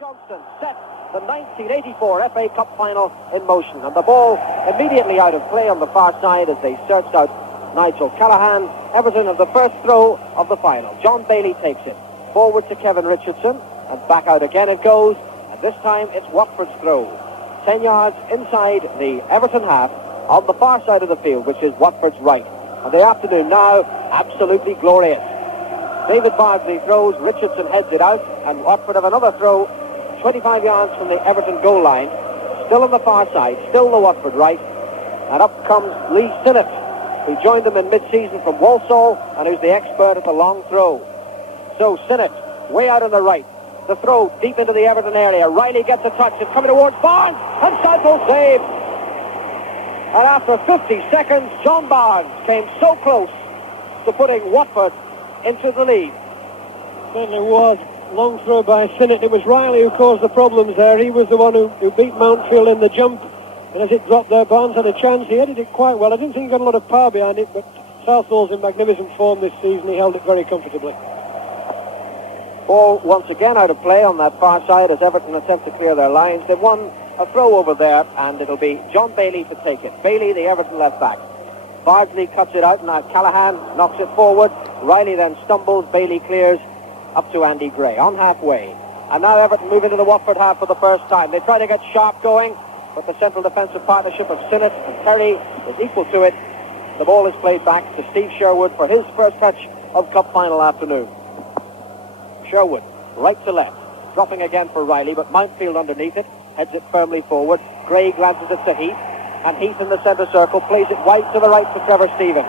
Johnston set the 1984 FA Cup final in motion, and the ball immediately out of play on the far side as they searched out Nigel Callaghan. Everton have the first throw of the final. John Bailey takes it forward to Kevin Richardson, and back out again it goes, and this time it's Watford's throw. 10 yards inside the Everton half on the far side of the field, which is Watford's right. And the afternoon now, absolutely glorious. David Bardsley throws, Richardson heads it out, and Watford have another throw 25 yards from the Everton goal line, still on the far side, still the Watford right, and up comes Lee Sinnott, who joined them in mid-season from Walsall and who's the expert at the long throw. So Sinnott, way out on the right, the throw deep into the Everton area. Riley gets a touch, it's coming towards Barnes, and Santos saved. And after 50 seconds, John Barnes came so close to putting Watford into the lead. Certainly was. Long throw by Sinnott. It was Riley who caused the problems there. He was the one who beat Mountfield in the jump. And as it dropped there, Barnes had a chance. He headed it quite well. I didn't think he got a lot of power behind it, but Southall's in magnificent form this season. He held it very comfortably. Ball once again out of play on that far side as Everton attempt to clear their lines. They've won a throw over there, and it'll be John Bailey to take it. Bailey, the Everton left back. Bardsley cuts it out. Now Callaghan knocks it forward. Riley then stumbles. Bailey clears up to Andy Gray on halfway. And now Everton move into the Watford half for the first time. They try to get Sharp going, but the central defensive partnership of Sinnott and Terry is equal to it. The ball is played back to Steve Sherwood for his first touch of Cup final afternoon. Sherwood, right to left, dropping again for Riley, but Mountfield underneath it, heads it firmly forward. Gray glances it to Heath, and Heath in the centre circle plays it wide to the right for Trevor Stephen.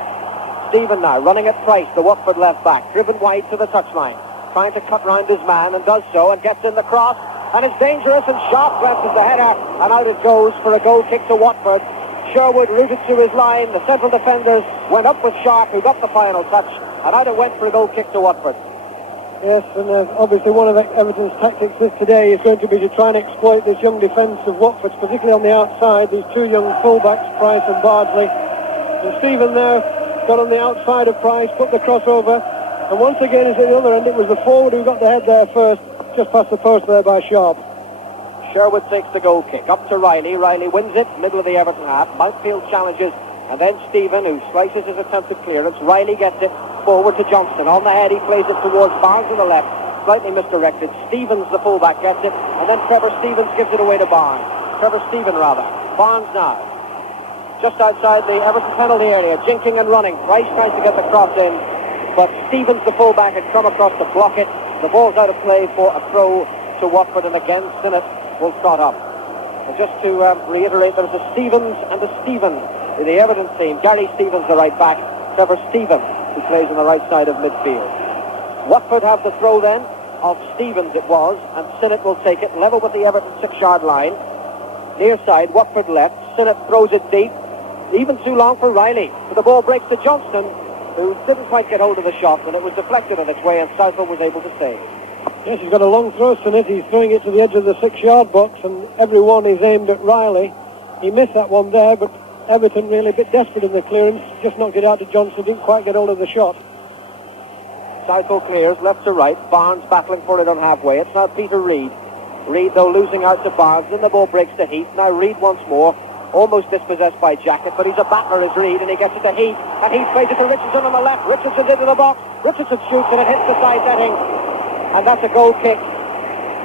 Stephen now running at Price, the Watford left back, driven wide to the touchline, trying to cut round his man, and does so, and gets in the cross, and it's dangerous, and Sharp glances the header, and out it goes for a goal kick to Watford. Sherwood rooted to his line. The central defenders went up with Sharp, who got the final touch, and out it went for a goal kick to Watford. Yes, and obviously one of Everton's tactics today is going to be to try and exploit this young defence of Watford, particularly on the outside. These two young fullbacks, Price and Bardsley. And Stephen now got on the outside of Price, put the crossover, and once again is at the other end. It was the forward who got the head there first, just past the post there by Sharp. Sherwood takes the goal kick up to Riley. Riley wins it, middle of the Everton half. Mountfield challenges, and then Stephen, who slices his attempted clearance. Riley gets it forward to Johnston. On the head, he plays it towards Barnes on the left, slightly misdirected. Stevens, the fullback, gets it, and then Trevor Stevens gives it away to Barnes. Barnes now, just outside the Everton penalty area, jinking and running. Price tries to get the cross in, but Stevens, the fullback, had come across to block it. The ball's out of play for a throw to Watford, and again Sinnott will trot up. And just to reiterate, there's a Stevens and a Stephen in the Everton team. Gary Stevens, the right back, Trevor Stephen, who plays on the right side of midfield. Watford have the throw then of Stevens it was, and Sinnott will take it level with the Everton 6-yard line. Near side, Watford left. Sinnott throws it deep, even too long for Riley. But the ball breaks to Johnston, who didn't quite get hold of the shot, and it was deflected on its way, and Southall was able to save. Yes, he's got a long throw, Sinnott. He's throwing it to the edge of the 6-yard box, and everyone is aimed at Riley. He missed that one there, but Everton really a bit desperate in the clearance, just knocked it out to Johnston, didn't quite get hold of the shot. Southall clears left to right. Barnes battling for it on halfway. It's now Peter Reid. Reid, though, losing out to Barnes. Then the ball breaks to Heath. Now Reid once more, almost dispossessed by Jacket, but he's a battler, is Reid, and he gets it to Heath. And Heath plays it to Richardson on the left. Richardson's into the box. Richardson shoots, and it hits the side netting. And that's a goal kick.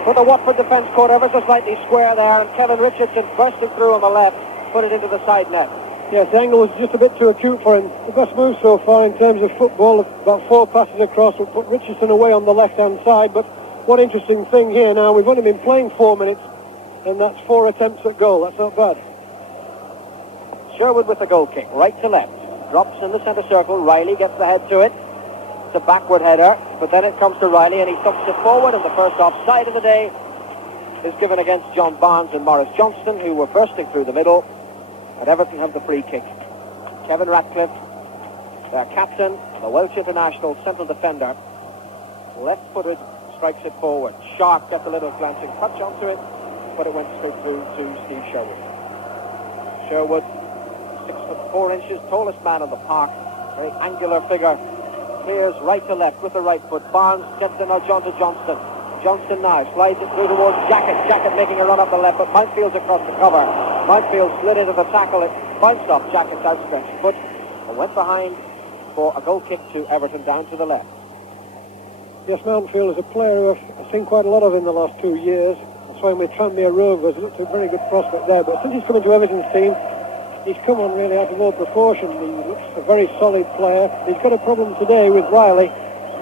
But the Watford defence caught ever so slightly square there, and Kevin Richardson bursting through on the left, put it into the side net. Yes, the angle was just a bit too acute for him. The best move so far in terms of football, about 4 passes across, will put Richardson away on the left-hand side. But one interesting thing here now, we've only been playing 4 minutes, and that's 4 attempts at goal. That's not bad. Sherwood with the goal kick, right to left. Drops in the centre circle. Riley gets the head to it. It's a backward header, but then it comes to Riley, and he thumps it forward, and the first offside of the day is given against John Barnes and Maurice Johnston, who were bursting through the middle. And Everton have the free kick. Kevin Ratcliffe, their captain, the Welsh international central defender, left-footed, strikes it forward. Sharp gets a little glancing touch onto it, but it went straight through to Steve Sherwood. Sherwood, 6'4", tallest man on the park, very angular figure, clears right to left with the right foot. Barnes gets in now, John to Johnston. Johnston now slides it through towards Jacket. Jacket making a run up the left, but Mountfield's across the cover. Mountfield slid into the tackle. It bounced off Jacket's outstretched foot and went behind for a goal kick to Everton down to the left. Yes, Mountfield is a player who I've seen quite a lot of in the last 2 years. That's why with Tranmere Rovers, he looked a very good prospect there. But since he's come into Everton's team, he's come on really out of all proportion. He looks a very solid player. He's got a problem today with Riley,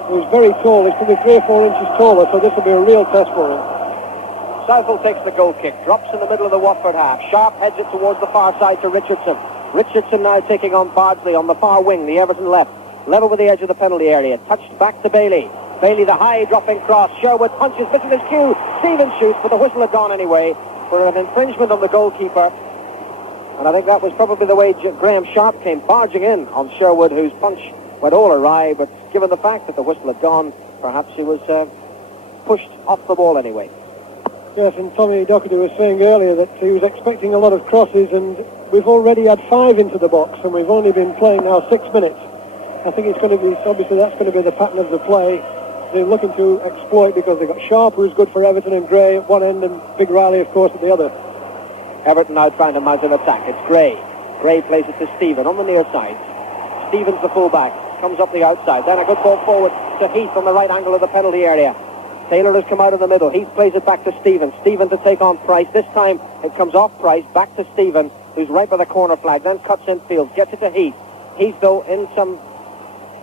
who's very tall. He's probably 3 or 4 inches taller, so this will be a real test for him. Southall takes the goal kick, drops in the middle of the Watford half. Sharp heads it towards the far side to Richardson. Richardson now taking on Bardsley on the far wing, the Everton left. Level with the edge of the penalty area. Touched back to Bailey. Bailey the high dropping cross. Sherwood punches, missing his cue. Stevens shoots, but the whistle had gone anyway for an infringement on the goalkeeper. And I think that was probably the way Graham Sharp came barging in on Sherwood, whose punch went all awry. But given the fact that the whistle had gone, perhaps he was pushed off the ball anyway. Yes, and Tommy Doherty was saying earlier that he was expecting a lot of crosses, and we've already had 5 into the box, and we've only been playing now 6 minutes. I think it's going to be, obviously that's going to be the pattern of the play. They're looking to exploit because they've got Sharp, who's good for Everton, and Gray at one end, and Big Riley, of course, at the other. Everton now trying to mount an attack. It's Gray. Gray plays it to Stephen on the near side. Stevens, the fullback, comes up the outside. Then a good ball forward to Heath on the right angle of the penalty area. Taylor has come out of the middle. Heath plays it back to Stephen. Stephen to take on Price. This time it comes off Price, back to Stephen, who's right by the corner flag, then cuts infield, gets it to Heath. Heath, though, in some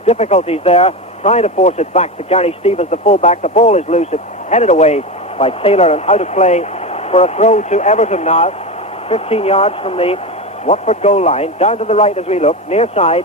difficulties there, trying to force it back to Gary Stevens, the fullback. The ball is loose. It's headed away by Taylor and out of play for a throw to Everton now. 15 yards from the Watford goal line. Down to the right as we look, near side.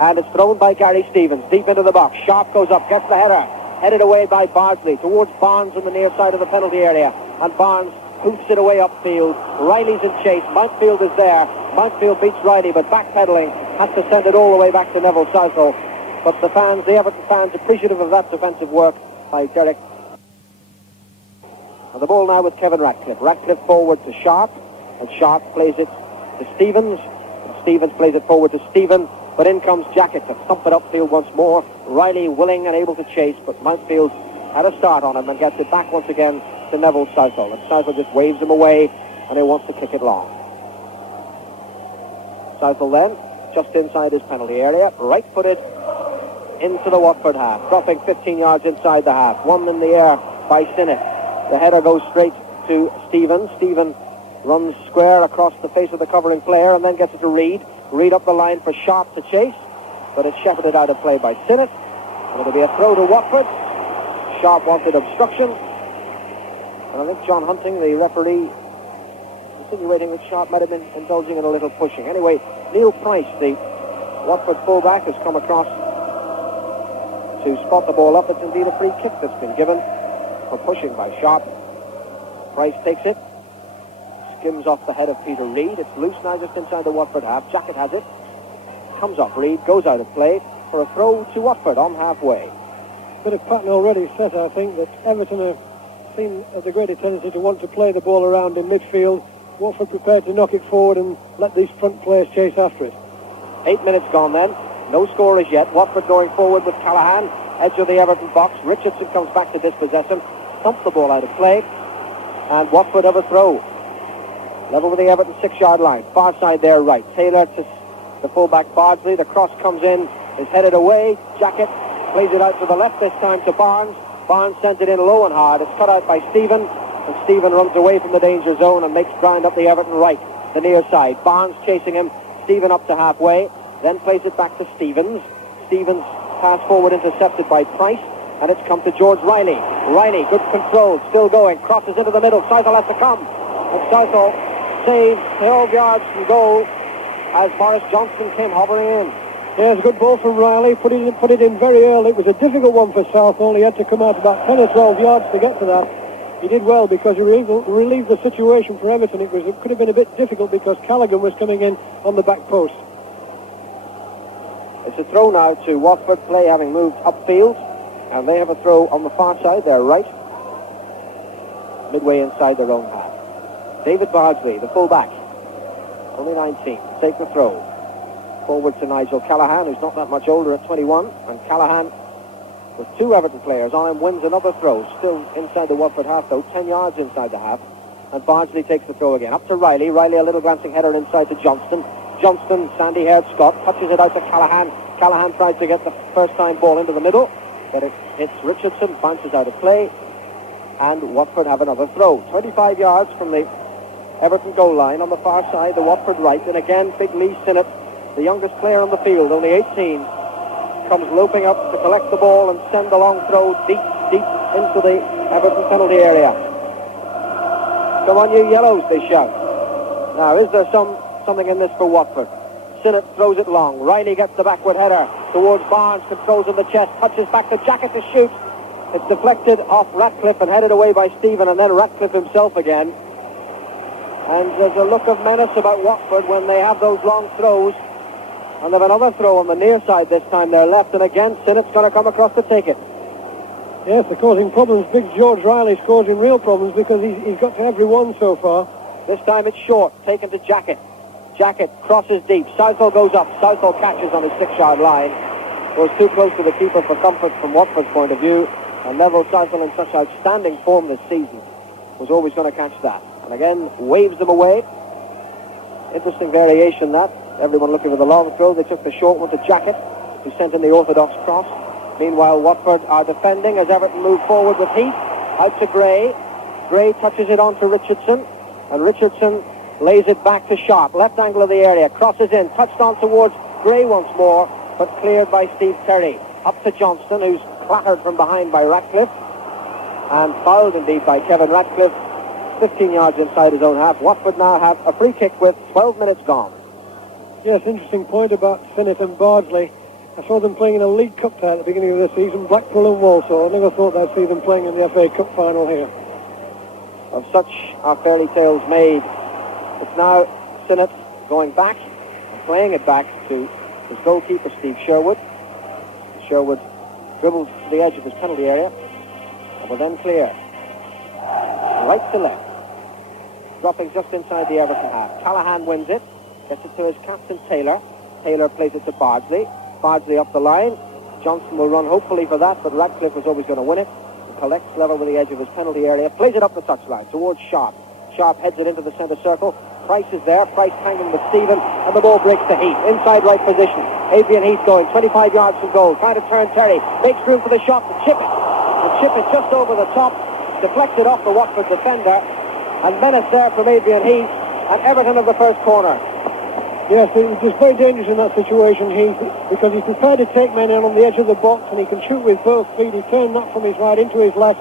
And it's thrown by Gary Stevens, deep into the box. Sharp goes up, gets the header. Headed away by Bardsley towards Barnes on the near side of the penalty area. And Barnes hoofs it away upfield. Riley's in chase. Mountfield is there. Mountfield beats Riley, but backpedaling has to send it all the way back to Neville Southall. But the fans, the Everton fans, appreciative of that defensive work by Derek. And the ball now with Kevin Ratcliffe. Ratcliffe forward to Sharp, and Sharp plays it to Stevens. And Stevens plays it forward to Stephen. But in comes Jacket to thump it upfield once more. Riley willing and able to chase, but Mountfield had a start on him and gets it back once again to Neville Southall. And Southall just waves him away, and he wants to kick it long. Southall then, just inside his penalty area, right-footed into the Watford half, dropping 15 yards inside the half. One in the air by Sinnott. The header goes straight to Stephen. Stephen runs square across the face of the covering player and then gets it to Reid. Reid up the line for Sharp to chase, but it's shepherded out of play by Sinnott. And it'll be a throw to Watford. Sharp wanted obstruction. And I think John Hunting, the referee, insinuating that Sharp might have been indulging in a little pushing. Anyway, Neil Price, the Watford fullback, has come across to spot the ball up. It's indeed a free kick that's been given for pushing by Sharp. Price takes it. Skims off the head of Peter Reid. It's loose now just inside the Watford half. Jacket has it. Comes off Reid, goes out of play for a throw to Watford on halfway. Bit of pattern already set, I think, that Everton have seen the greater tendency to want to play the ball around in midfield. Watford prepared to knock it forward and let these front players chase after it. 8 minutes gone then. No score as yet. Watford going forward with Callaghan, edge of the Everton box. Richardson comes back to dispossess him. Thump the ball out of play. And Watford have a throw. Level with the Everton 6-yard line. Far side there right. Taylor to the fullback Bardsley. The cross comes in. Is headed away. Jacket plays it out to the left this time to Barnes. Barnes sends it in low and hard. It's cut out by Stephen. And Stephen runs away from the danger zone and makes ground up the Everton right. The near side. Barnes chasing him. Stephen up to halfway. Then plays it back to Stevens. Stevens pass forward intercepted by Price. And it's come to George Riley. Riley, good control. Still going. Crosses into the middle. Southall has to come. And Southall saves 12 yards from goal as Maurice Johnston came hovering in. Yes, a good ball from Riley. Put it in very early. It was a difficult one for Southall. He had to come out about 10 or 12 yards to get to that. He did well because he relieved the situation for Everton. It could have been a bit difficult because Callaghan was coming in on the back post. It's a throw now to Watford, play having moved upfield, and they have a throw on the far side, their right, midway inside their own half. David Bardsley, the full-back, only 19, take the throw. Forward to Nigel Callaghan, who's not that much older at 21, and Callaghan with two Everton players on him, wins another throw, still inside the Watford half though, 10 yards inside the half, and Bardsley takes the throw again. Up to Riley, a little glancing header inside to Johnston. Johnston, sandy-haired Scot, touches it out to Callahan. Callahan tries to get the first-time ball into the middle, but it hits Richardson, bounces out of play, and Watford have another throw. 25 yards from the Everton goal line on the far side, the Watford right, and again, big Lee Sinnott, the youngest player on the field, only 18, comes loping up to collect the ball and send the long throw deep into the Everton penalty area. Come on, you yellows, they shout. Now, is there something in this for Watford? Sinnott throws it long. Riley gets the backward header towards Barnes, controls in the chest, touches back to Jacket to shoot. It's deflected off Ratcliffe and headed away by Stephen, and then Ratcliffe himself again. And there's a look of menace about Watford when they have those long throws. And they have another throw on the near side this time, their left, and again Sinnott's going to come across to take it. Yes, they're causing problems. Big George Riley's causing real problems because he's got to every one so far. This time it's short, taken to Jacket. Jacket crosses deep. Southall goes up. Southall catches on his 6-yard line. Was too close to the keeper for comfort from Watford's point of view. And Neville Southall, in such outstanding form this season, was always going to catch that. And again, waves them away. Interesting variation, that. Everyone looking for the long throw. They took the short one to Jacket, who sent in the orthodox cross. Meanwhile, Watford are defending as Everton move forward with Heath. Out to Gray. Gray touches it on to Richardson. And Richardson lays it back to Sharp. Left angle of the area. Crosses in. Touched on towards Gray once more, but cleared by Steve Terry. Up to Johnston, who's clattered from behind by Ratcliffe. And fouled indeed by Kevin Ratcliffe. 15 yards inside his own half. Watford now have a free kick with 12 minutes gone. Yes, interesting point about Sinnott and Bardsley. I saw them playing in a League Cup tie at the beginning of the season, Blackpool and Walsall. I never thought I'd see them playing in the FA Cup final here. Of such are fairy tales made. It's now Sinnott going back and playing it back to his goalkeeper, Steve Sherwood. Sherwood dribbles to the edge of his penalty area and will then clear. Right to left. Dropping just inside the Everton half. Callahan wins it. Gets it to his captain, Taylor. Taylor plays it to Bardsley. Bardsley up the line. Johnson will run hopefully for that, but Ratcliffe was always going to win it. He collects level with the edge of his penalty area. Plays it up the touchline towards Sharp. Sharp heads it into the centre circle. Price is there. Price tangling with Stephen, and the ball breaks to Heath. Inside right position. Adrian Heath going 25 yards from goal. Trying to turn Terry. Makes room for the shot to chip it. And chip it just over the top. Deflected off the Watford defender. And menace there from Adrian Heath. And Everton of the first corner. Yes, it was just very dangerous in that situation, Heath, because he's prepared to take men in on the edge of the box, and he can shoot with both feet. He turned that from his right into his left,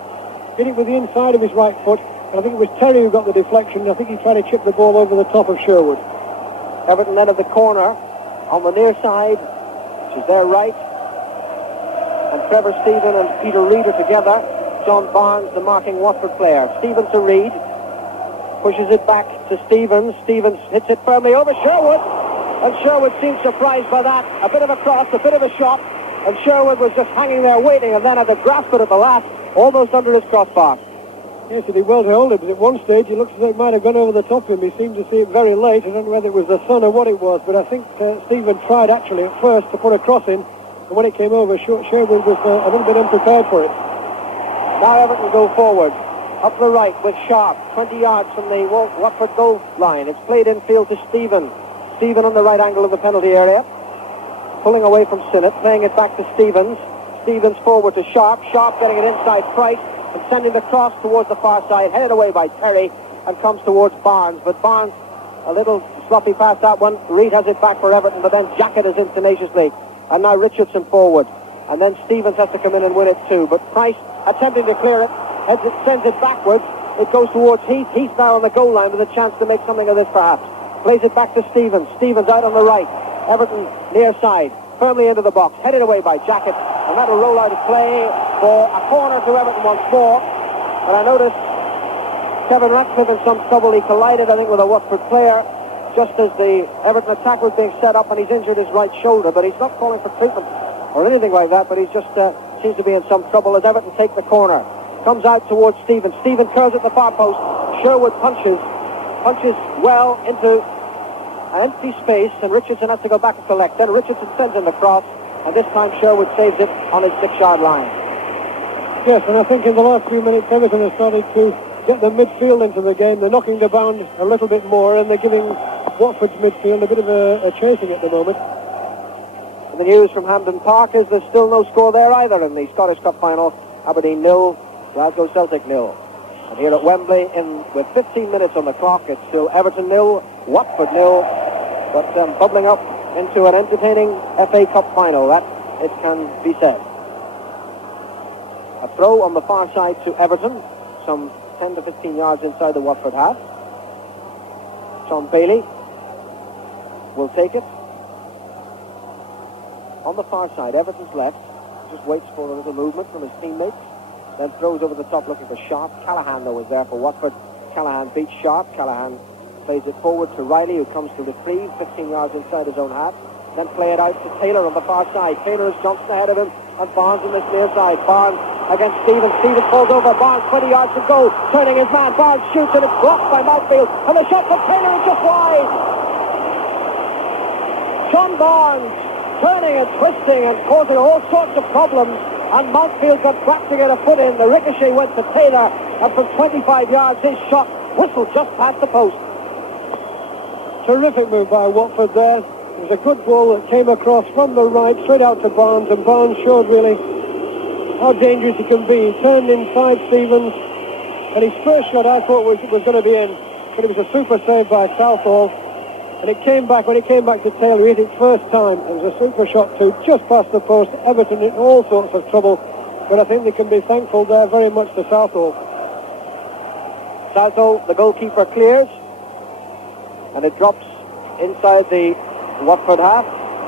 hit it with the inside of his right foot, and I think it was Terry who got the deflection. I think he tried to chip the ball over the top of Sherwood. Everton then of the corner on the near side, which is their right, and Trevor Stephen and Peter Reid are together. John Barnes, the marking Watford player. Stephen to Reid. Pushes it back to Stevens. Stevens hits it firmly over Sherwood. And Sherwood seems surprised by that. A bit of a cross, a bit of a shot. And Sherwood was just hanging there waiting and then had to grasp it at the last, almost under his crossbar. Yes, he did well to hold it, but at one stage he looks as though it might have gone over the top of him. He seemed to see it very late. I don't know whether it was the sun or what it was, but I think Stephen tried actually at first to put a cross in. And when it came over, Sherwood was a little bit unprepared for it. Now Everton go forward. Up the right with Sharp, 20 yards from the Watford goal line. It's played infield to Stephen. Stephen on the right angle of the penalty area. Pulling away from Sinnott, playing it back to Stevens. Stevens forward to Sharp. Sharp getting it inside Price and sending the cross towards the far side. Headed away by Terry and comes towards Barnes. But Barnes, a little sloppy past that one. Reid has it back for Everton, but then Jacket is in tenaciously. And now Richardson forward. And then Stevens has to come in and win it too. But Price attempting to clear it. Sends it backwards. It goes towards Heath. Heath now on the goal line with a chance to make something of this perhaps. Plays it back to Stevens. Stevens out on the right. Everton near side. Firmly into the box. Headed away by Jacket. And that'll roll out of play for a corner to Everton once more. And I noticed Kevin Ratcliffe in some trouble. He collided, I think, with a Watford player just as the Everton attack was being set up, and he's injured his right shoulder. But he's not calling for treatment or anything like that. But he's just seems to be in some trouble as Everton take the corner. Comes out towards Stephen. Stephen curls at the far post. Sherwood punches well into an empty space, and Richardson has to go back and collect. Then Richardson sends in the cross, and this time Sherwood saves it on his 6-yard line. Yes, and I think in the last few minutes Everton has started to get the midfield into the game. They're knocking the bound a little bit more, and they're giving Watford's midfield a bit of a chasing at the moment. And the news from Hampden Park is there's still no score there either in the Scottish Cup final. Aberdeen 0, Glasgow Celtic 0. And here at Wembley, with 15 minutes on the clock, it's still Everton 0, Watford 0, but bubbling up into an entertaining FA Cup final, that it can be said. A throw on the far side to Everton, some 10 to 15 yards inside the Watford half. John Bailey will take it. On the far side, Everton's left, just waits for a little movement from his teammates, then throws over the top looking for Sharp. Callaghan, though, is there for Watford. Callaghan beats Sharp. Callaghan plays it forward to Riley, who comes to retrieve 15 yards inside his own half. Then play it out to Taylor on the far side. Taylor is Johnson ahead of him, and Barnes on this near side. Barnes against Stevens. Stevens falls over. Barnes 20 yards to go. Turning his man. Barnes shoots, and it's blocked by Mountfield. And the shot from Taylor is just wide. John Barnes turning and twisting and causing all sorts of problems, and Mountfield got back to get a foot in. The ricochet went to Taylor, and from 25 yards his shot whistled just past the post. Terrific move by Watford there. It was a good ball that came across from the right straight out to Barnes, and Barnes showed really how dangerous he can be. He turned inside Stevens, and his first shot I thought was going to be in, but it was a super save by Southall. And it came back, when it came back to Taylor, he hit it first time. It was a super shot too, just past the post. Everton in all sorts of trouble, but I think they can be thankful there very much to Southall. Southall, the goalkeeper, clears, and it drops inside the Watford half.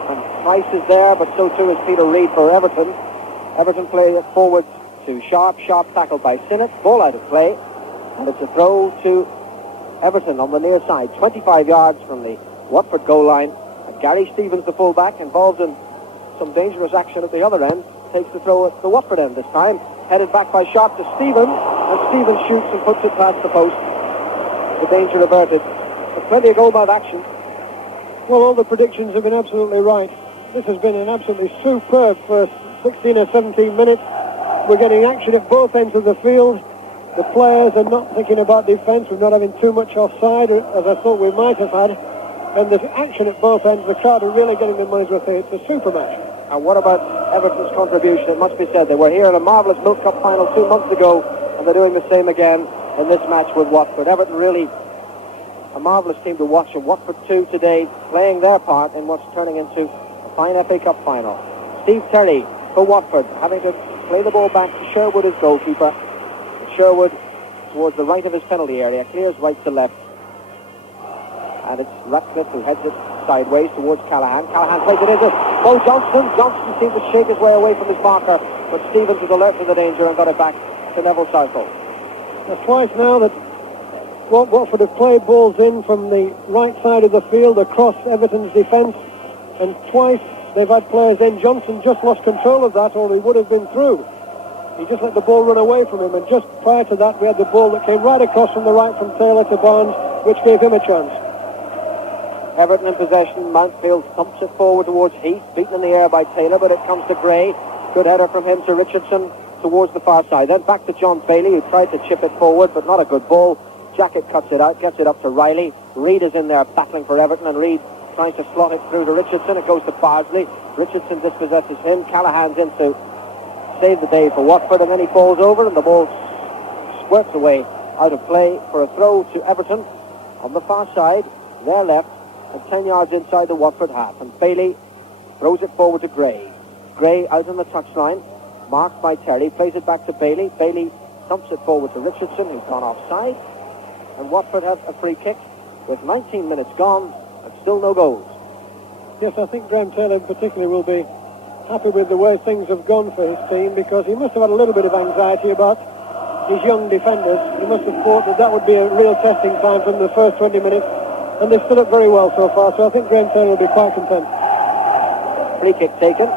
And Price is there, but so too is Peter Reid for Everton. Everton play it forward to Sharp. Sharp tackled by Sinnott. Ball out of play, and it's a throw to Everton on the near side, 25 yards from the Watford goal line. And Gary Stevens, the fullback, involved in some dangerous action at the other end, takes the throw at the Watford end this time. Headed back by Sharp to Stevens, and Stevens shoots and puts it past the post. The danger averted. But plenty of goal-mouth action. Well, all the predictions have been absolutely right. This has been an absolutely superb first 16 or 17 minutes. We're getting action at both ends of the field. The players are not thinking about defence. We're not having too much offside, as I thought we might have had. And there's action at both ends. The crowd are really getting their money's worth here. It's a super match. And what about Everton's contribution? It must be said, they were here in a marvellous Milk Cup final 2 months ago, and they're doing the same again in this match with Watford. Everton really a marvellous team to watch, and Watford too today, playing their part in what's turning into a fine FA Cup final. Steve Terry for Watford, having to play the ball back to Sherwood, his goalkeeper. Sherwood towards the right of his penalty area, clears right to left. And it's Ratcliffe who heads it sideways towards Callaghan. Callaghan plays it into Bo Johnson. Johnson seemed to shake his way away from his marker, but Stevens was alert to the danger and got it back to Neville Southall. There's twice now that Watford have played balls in from the right side of the field across Everton's defence, and twice they've had players in. Johnson just lost control of that, or he would have been through. He just let the ball run away from him, and just prior to that we had the ball that came right across from the right from Taylor to Barnes, which gave him a chance. Everton in possession. Mountfield thumps it forward towards Heath, beaten in the air by Taylor, but it comes to Gray. Good header from him to Richardson towards the far side. Then back to John Bailey, who tried to chip it forward, but not a good ball. Jackett cuts it out, gets it up to Riley. Reid is in there battling for Everton, and Reid tries to slot it through to Richardson. It goes to Bardsley. Richardson dispossesses him. Callaghan's in to save the day for Watford, and then he falls over, and the ball squirts away out of play for a throw to Everton on the far side, their left, and 10 yards inside the Watford half. And Bailey throws it forward to Gray. Gray out on the touchline, marked by Terry, plays it back to Bailey. Bailey thumps it forward to Richardson, who's gone offside. And Watford have a free kick with 19 minutes gone and still no goals. Yes, I think Graham Taylor in particular will be happy with the way things have gone for his team, because he must have had a little bit of anxiety about his young defenders. He must have thought that would be a real testing time from the first 20 minutes, and they've stood up very well so far, so I think Graham Taylor will be quite content. Free kick taken,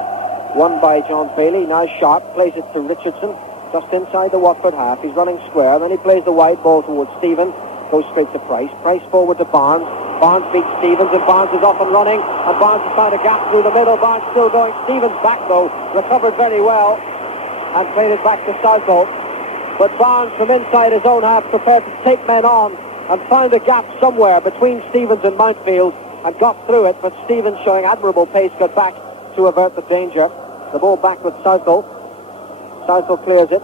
won by John Bailey. Now Sharp plays it to Richardson, just inside the Watford half. He's running square, then he plays the wide ball towards Stevens, goes straight to Price. Price forward to Barnes. Barnes beats Stevens, and Barnes is off and running, and Barnes has found a gap through the middle. Barnes still going. Stevens back though, recovered very well. and played it back to Southall. But Barnes from inside his own half prepared to take men on and found a gap somewhere between Stevens and Mountfield and got through it, but Stevens, showing admirable pace, got back to avert the danger. The ball back with Southall. Southall clears it.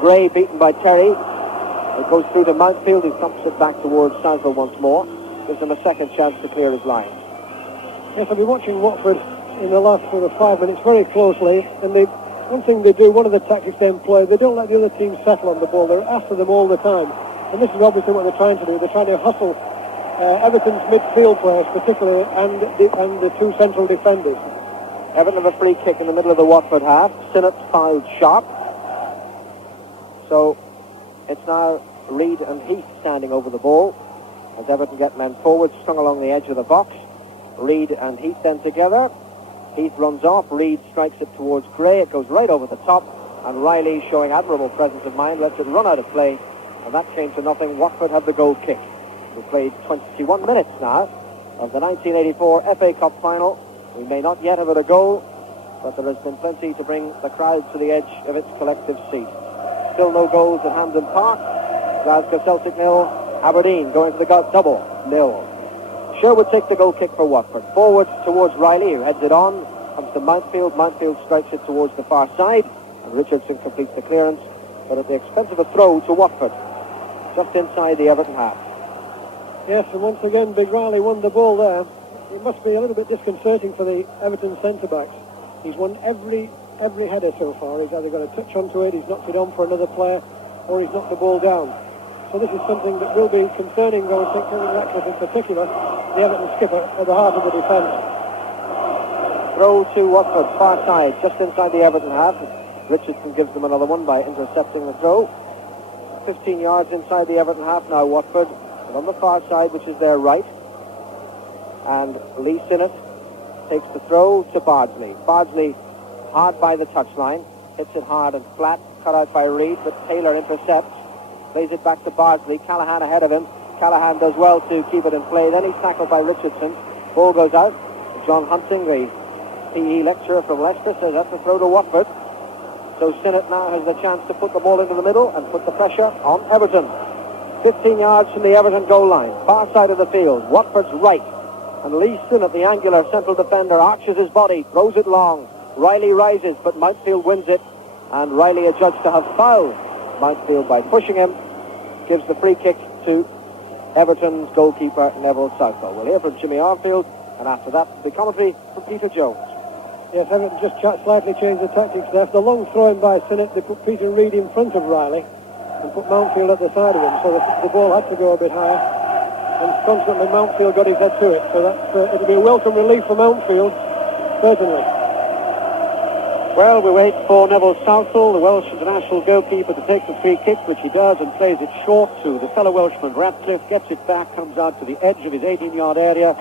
Gray beaten by Terry. It goes through to Mountfield, who thumps it back towards Southall once more. Gives him a second chance to clear his line. Yes, I've been watching Watford in the last sort of 5 minutes very closely, and one thing they do, one of the tactics they employ, they don't let the other team settle on the ball. They're after them all the time. And this is obviously what they're trying to do. They're trying to hustle Everton's midfield players, particularly, and the two central defenders. Everton have a free kick in the middle of the Watford half. Sinnott fouled sharp. So it's now Reid and Heath standing over the ball as Everton get men forward, strung along the edge of the box. Reid and Heath then together. Heath runs off. Reid strikes it towards Gray. It goes right over the top. And Riley, showing admirable presence of mind, lets it run out of play. And that came to nothing. Watford have the goal kick. We played 21 minutes now of the 1984 FA Cup final. We may not yet have had a goal, but there has been plenty to bring the crowd to the edge of its collective seat. Still no goals at Hampden Park. Glasgow Celtic 0. Aberdeen going for the double 0. Sherwood takes the goal kick for Watford. Forward towards Riley, who heads it on. Comes to Mountfield. Mountfield strikes it towards the far side. And Richardson completes the clearance, but at the expense of a throw to Watford, just inside the Everton half. Yes, and once again, Big Riley won the ball there. It must be a little bit disconcerting for the Everton centre-backs. He's won every header so far. He's either got a touch onto it, he's knocked it on for another player, or he's knocked the ball down. So this is something that will be concerning going to Ratcliffe in particular, the Everton skipper, at the heart of the defence. Throw to Watford, far side, just inside the Everton half. Richardson gives them another one by intercepting the throw. 15 yards inside the Everton half now, Watford. And on the far side, which is their right. And Lee Sinnott takes the throw to Bardsley. Bardsley hard by the touchline. Hits it hard and flat. Cut out by Reid, but Taylor intercepts. Plays it back to Bardsley. Callaghan ahead of him. Callaghan does well to keep it in play. Then he's tackled by Richardson. Ball goes out. John Hunting, the PE lecturer from Leicester, says that's a throw to Watford. So Sinnott now has the chance to put the ball into the middle and put the pressure on Everton. 15 yards from the Everton goal line. Far side of the field. Watford's right. And Lee Sinnott, the angular central defender, arches his body, throws it long. Riley rises, but Mountfield wins it. And Riley adjudged to have fouled Mountfield by pushing him. Gives the free kick to Everton's goalkeeper, Neville Southall. We'll hear from Jimmy Arfield, and after that, the commentary from Peter Jones. Yes, Everton just slightly changed the tactics there. For the long throw-in by Sinnott, they put Peter Reid in front of Riley and put Mountfield at the side of him, so the ball had to go a bit higher. And consequently, Mountfield got his head to it. So it'll be a welcome relief for Mountfield, certainly. Well, we wait for Neville Southall, the Welsh international goalkeeper, to take the free kick, which he does, and plays it short to the fellow Welshman Ratcliffe, gets it back, comes out to the edge of his 18-yard area,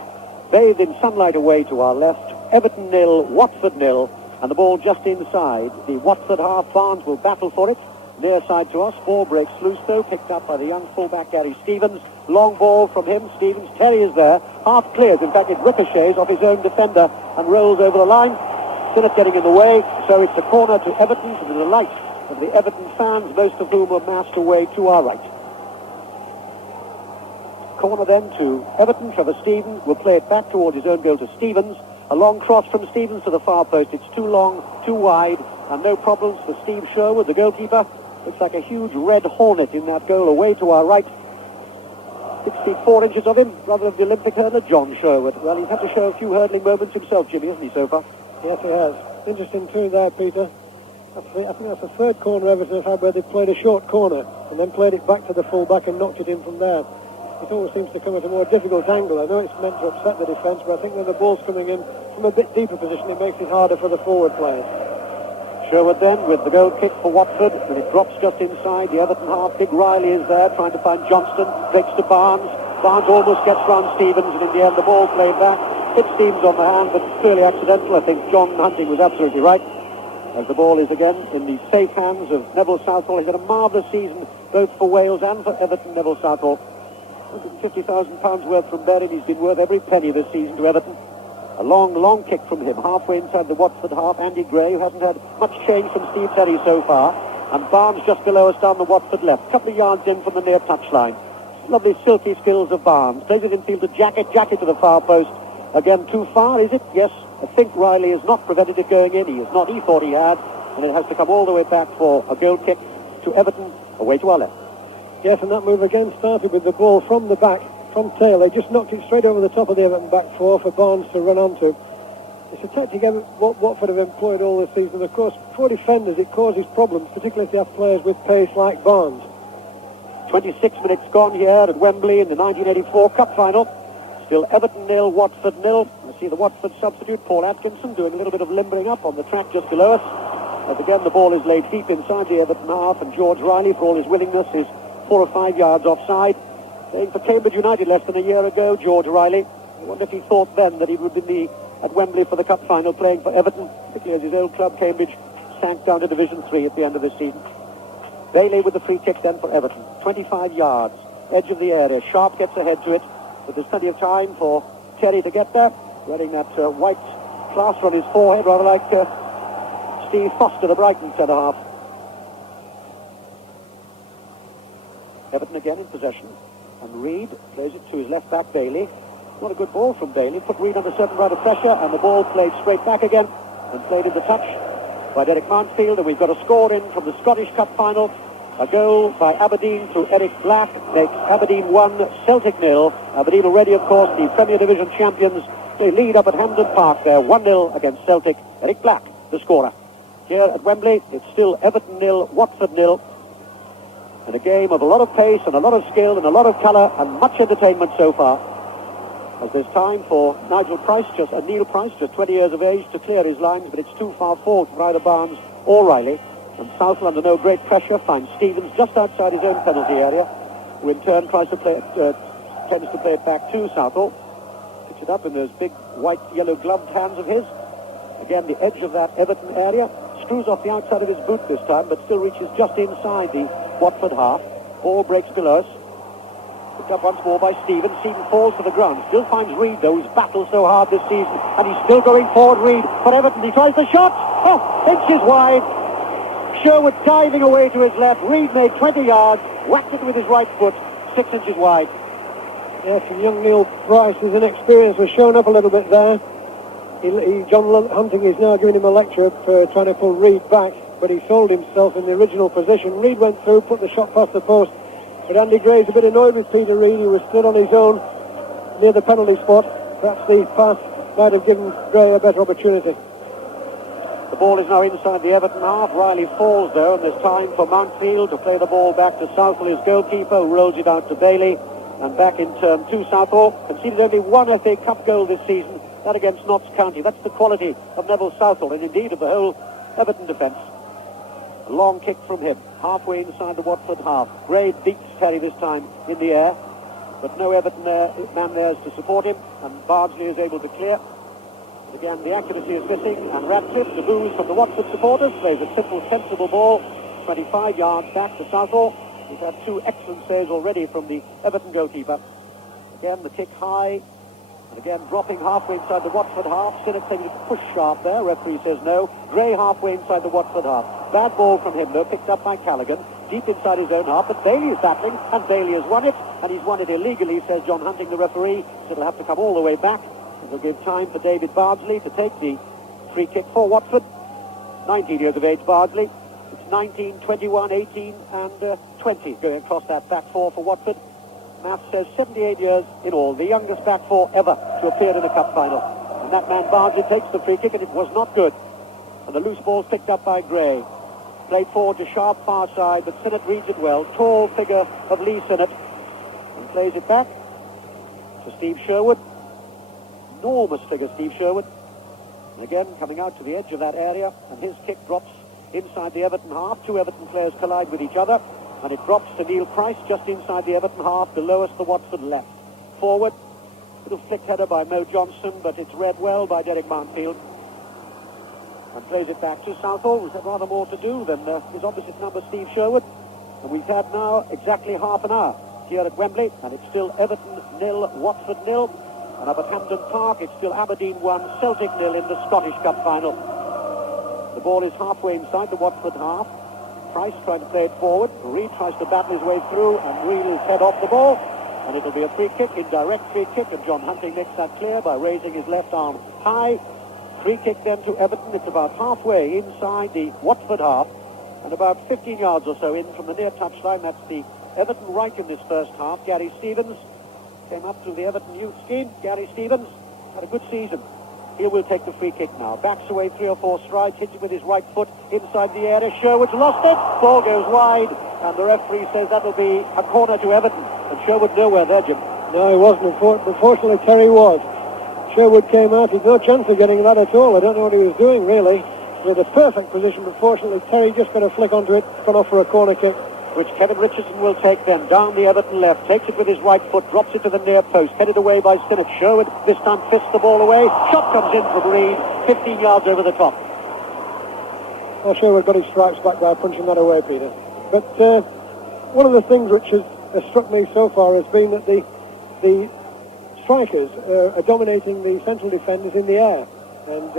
bathed in sunlight away to our left. Everton 0, Watford 0, and the ball just inside the Watford half. Barnes will battle for it. Near side to us, ball breaks loose though, picked up by the young fullback Gary Stevens. Long ball from him, Stevens. Terry is there, half clears. In fact, it ricochets off his own defender and rolls over the line. Sinnott getting in the way, so it's a corner to Everton, to the delight of the Everton fans, most of whom are massed away to our right. Corner then to Everton. Trevor Stevens will play it back towards his own goal to Stevens. A long cross from Stevens to the far post. It's too long, too wide, and no problems for Steve Sherwood, the goalkeeper. Looks like a huge red hornet in that goal away to our right. 6 feet 4 inches of him, brother of the Olympic hurdler, John Sherwood. Well, he's had to show a few hurdling moments himself, Jimmy, hasn't he, so far? Yes, he has. Interesting too there, Peter. I think that's the third corner Everton have had where they played a short corner and then played it back to the full-back and knocked it in from there. It always seems to come at a more difficult angle. I know it's meant to upset the defence, but I think when the ball's coming in from a bit deeper position, it makes it harder for the forward players. Sherwood then with the goal kick for Watford, and it drops just inside the Everton half. Big Riley is there trying to find Johnston, breaks to Barnes. Barnes almost gets round Stevens, and in the end the ball played back. Hit Stevens on the hand, but clearly accidental. I think John Hunting was absolutely right. As the ball is again in the safe hands of Neville Southall. He's had a marvellous season both for Wales and for Everton, Neville Southall. £150,000 worth from Berlin. He's been worth every penny this season to Everton. A long kick from him, halfway inside the Watford half. Andy Gray, who hasn't had much change from Steve Terry so far. And Barnes just below us down the Watford left. Couple of yards in from the near touchline. Lovely silky skills of Barnes. Plays it infield to Jacket to the far post. Again, too far, is it? Yes. I think Riley has not prevented it going in. He is not. He thought he had. And it has to come all the way back for a goal kick to Everton, away to our left. Yes, and that move again started with the ball from the back, from Taylor. Just knocked it straight over the top of the Everton back four for Barnes to run onto. It's a tactic what Watford have employed all this season. Of course, for defenders, it causes problems, particularly if they have players with pace like Barnes. 26 minutes gone here at Wembley in the 1984 Cup Final. Still Everton 0, Watford 0. I see the Watford substitute, Paul Atkinson, doing a little bit of limbering up on the track just below us. As again, the ball is laid deep inside the Everton half, and George Riley, for all his willingness, is 4 or 5 yards offside. Playing for Cambridge United less than a year ago, George Riley. I wonder if he thought then that he would be at Wembley for the Cup Final playing for Everton, particularly as his old club, Cambridge, sank down to Division 3 at the end of this season. Bailey with the free kick then for Everton. 25 yards, edge of the area. Sharp gets ahead to it, but there's plenty of time for Terry to get there, wearing that white plaster on his forehead, rather like Steve Foster, the Brighton centre-half. Everton again in possession, and Reid plays it to his left-back, Bailey. Not a good ball from Bailey. Put Reid under certain amount of pressure, and the ball played straight back again, and played in the touch by Derek Mansfield, and we've got a score in from the Scottish Cup Final. A goal by Aberdeen through Eric Black makes Aberdeen 1, Celtic 0. Aberdeen already, of course, the Premier Division champions. They lead up at Hampden Park there, 1-0 against Celtic. Eric Black, the scorer. Here at Wembley, it's still Everton 0, Watford 0. And a game of a lot of pace and a lot of skill and a lot of colour and much entertainment so far. As there's time for Neil Price, just 20 years of age, to clear his lines, but it's too far forward for either Barnes or Riley. And Southall, under no great pressure, finds Stevens just outside his own penalty area, who in turn tends to play it back to Southall. Picks it up in those big white, yellow gloved hands of his. Again, the edge of that Everton area. Screws off the outside of his boot this time, but still reaches just inside the Watford half. Ball breaks below us. Picked up once more by Stevens. Stevens falls to the ground. Still finds Reid, though, who's battled so hard this season. And he's still going forward, Reid, for Everton. He tries the shot. Oh, inches wide. Sherwood diving away to his left. Reid made 20 yards. Whacked it with his right foot. 6 inches wide. Yes, and young Neil Price, his inexperience was shown up a little bit there. John Hunting is now giving him a lecture for trying to pull Reid back, but he sold himself in the original position. Reid went through, put the shot past the post, but Andy Gray's a bit annoyed with Peter Reid, who was stood on his own near the penalty spot. Perhaps the pass might have given Gray a better opportunity. The ball is now inside the Everton half. Riley falls, though, and there's time for Mansfield to play the ball back to Southall, his goalkeeper, who rolls it out to Bailey, and back in turn to Southall. Conceded only one FA Cup goal this season, that against Notts County. That's the quality of Neville Southall, and indeed of the whole Everton defence. A long kick from him, halfway inside the Watford half. Gray beats Terry this time in the air, but no Everton man there to support him, and Bardsley is able to clear. But again, the accuracy is missing, and Radcliffe, the boos from the Watford supporters, plays a simple, sensible ball, 25 yards back to Southall. We've had 2 excellent saves already from the Everton goalkeeper. Again, the kick high, and again dropping halfway inside the Watford half. Sinnott taking it push sharp there. Referee says no. Gray halfway inside the Watford half. Bad ball from him, though, picked up by Callaghan, deep inside his own half. But Bailey is battling, and Bailey has won it, and he's won it illegally, says John Hunting, the referee. So it'll have to come all the way back. It'll give time for David Bardsley to take the free kick for Watford. 19 years of age, Bardsley. It's 19, 21, 18, and 20 going across that back four for Watford. Matt says 78 years in all, the youngest back four ever to appear in a cup final. And that man Bardsley takes the free kick, and it was not good. And the loose ball's picked up by Gray. Played forward to sharp far side, but Sinnott reads it well. Tall figure of Lee Sinnott. And plays it back to Steve Sherwood. Enormous figure, Steve Sherwood. And again, coming out to the edge of that area, and his kick drops inside the Everton half. 2 Everton players collide with each other, and it drops to Neil Price just inside the Everton half, below us the Watford left. Forward, little flick header by Mo Johnson, but it's read well by Derek Mansfield. And plays it back to Southall, who's had rather more to do than his opposite number, Steve Sherwood. And we've had now exactly half an hour here at Wembley, and it's still Everton 0, Watford 0. And up at Hampden Park, it's still Aberdeen 1, Celtic 0 in the Scottish Cup final. The ball is halfway inside the Watford half. Price trying to play it forward. Reed tries to battle his way through and reels head off the ball. And it'll be a free kick, indirect free kick, and John Hunting makes that clear by raising his left arm high. Free kick then to Everton. It's about halfway inside the Watford half and about 15 yards or so in from the near touchline. That's the Everton right in this first half. Gary Stevens came up to the Everton youth scheme. Gary Stevens had a good season. He will take the free kick now. Backs away 3 or 4 strides, hits it with his right foot inside the area. Sherwood's lost it. Ball goes wide, and the referee says that'll be a corner to Everton. And Sherwood nowhere there, Jim. No, he wasn't. Unfortunately, Terry was. Sherwood came out with no chance of getting that at all. I don't know what he was doing, really. With a perfect position, but fortunately, Terry just got a flick onto it, gone off for a corner kick. Which Kevin Richardson will take then, down the Everton left, takes it with his right foot, drops it to the near post, headed away by Stinnett. Sherwood this time fists the ball away, shot comes in from Reed, 15 yards over the top. Well, Sherwood got his stripes back by punching that away, Peter. But one of the things which has struck me so far has been that the strikers are dominating the central defenders in the air. And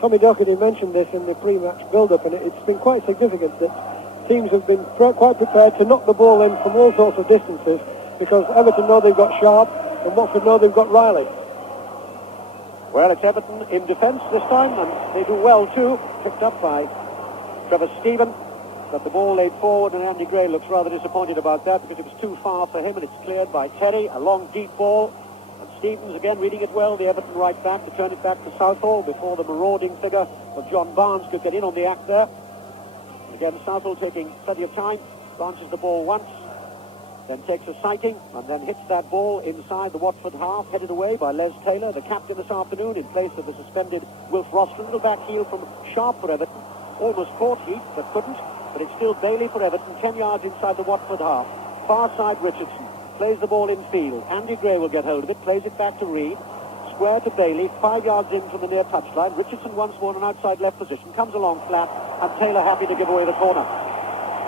Tommy Docherty mentioned this in the pre-match build-up, and it's been quite significant that teams have been quite prepared to knock the ball in from all sorts of distances, because Everton know they've got Sharp and Watford know they've got Riley. Well, it's Everton in defence this time, and they do well too. Picked up by Trevor Stephen, but the ball laid forward, and Andy Gray looks rather disappointed about that because it was too far for him, and it's cleared by Terry. A long deep ball, and Stevens again reading it well, the Everton right back, to turn it back to Southall before the marauding figure of John Barnes could get in on the act there. Again, Southall taking plenty of time, bounces the ball once, then takes a sighting, and then hits that ball inside the Watford half, headed away by Les Taylor, the captain this afternoon, in place of the suspended Wilf Rostron. Little back heel from Sharp for Everton. Almost caught Heath, but couldn't. But it's still Bailey for Everton, 10 yards inside the Watford half. Far side Richardson plays the ball in field. Andy Gray will get hold of it, plays it back to Reed. Square to Bailey, 5 yards in from the near touchline. Richardson once more in an outside left position, comes along flat, and Taylor happy to give away the corner.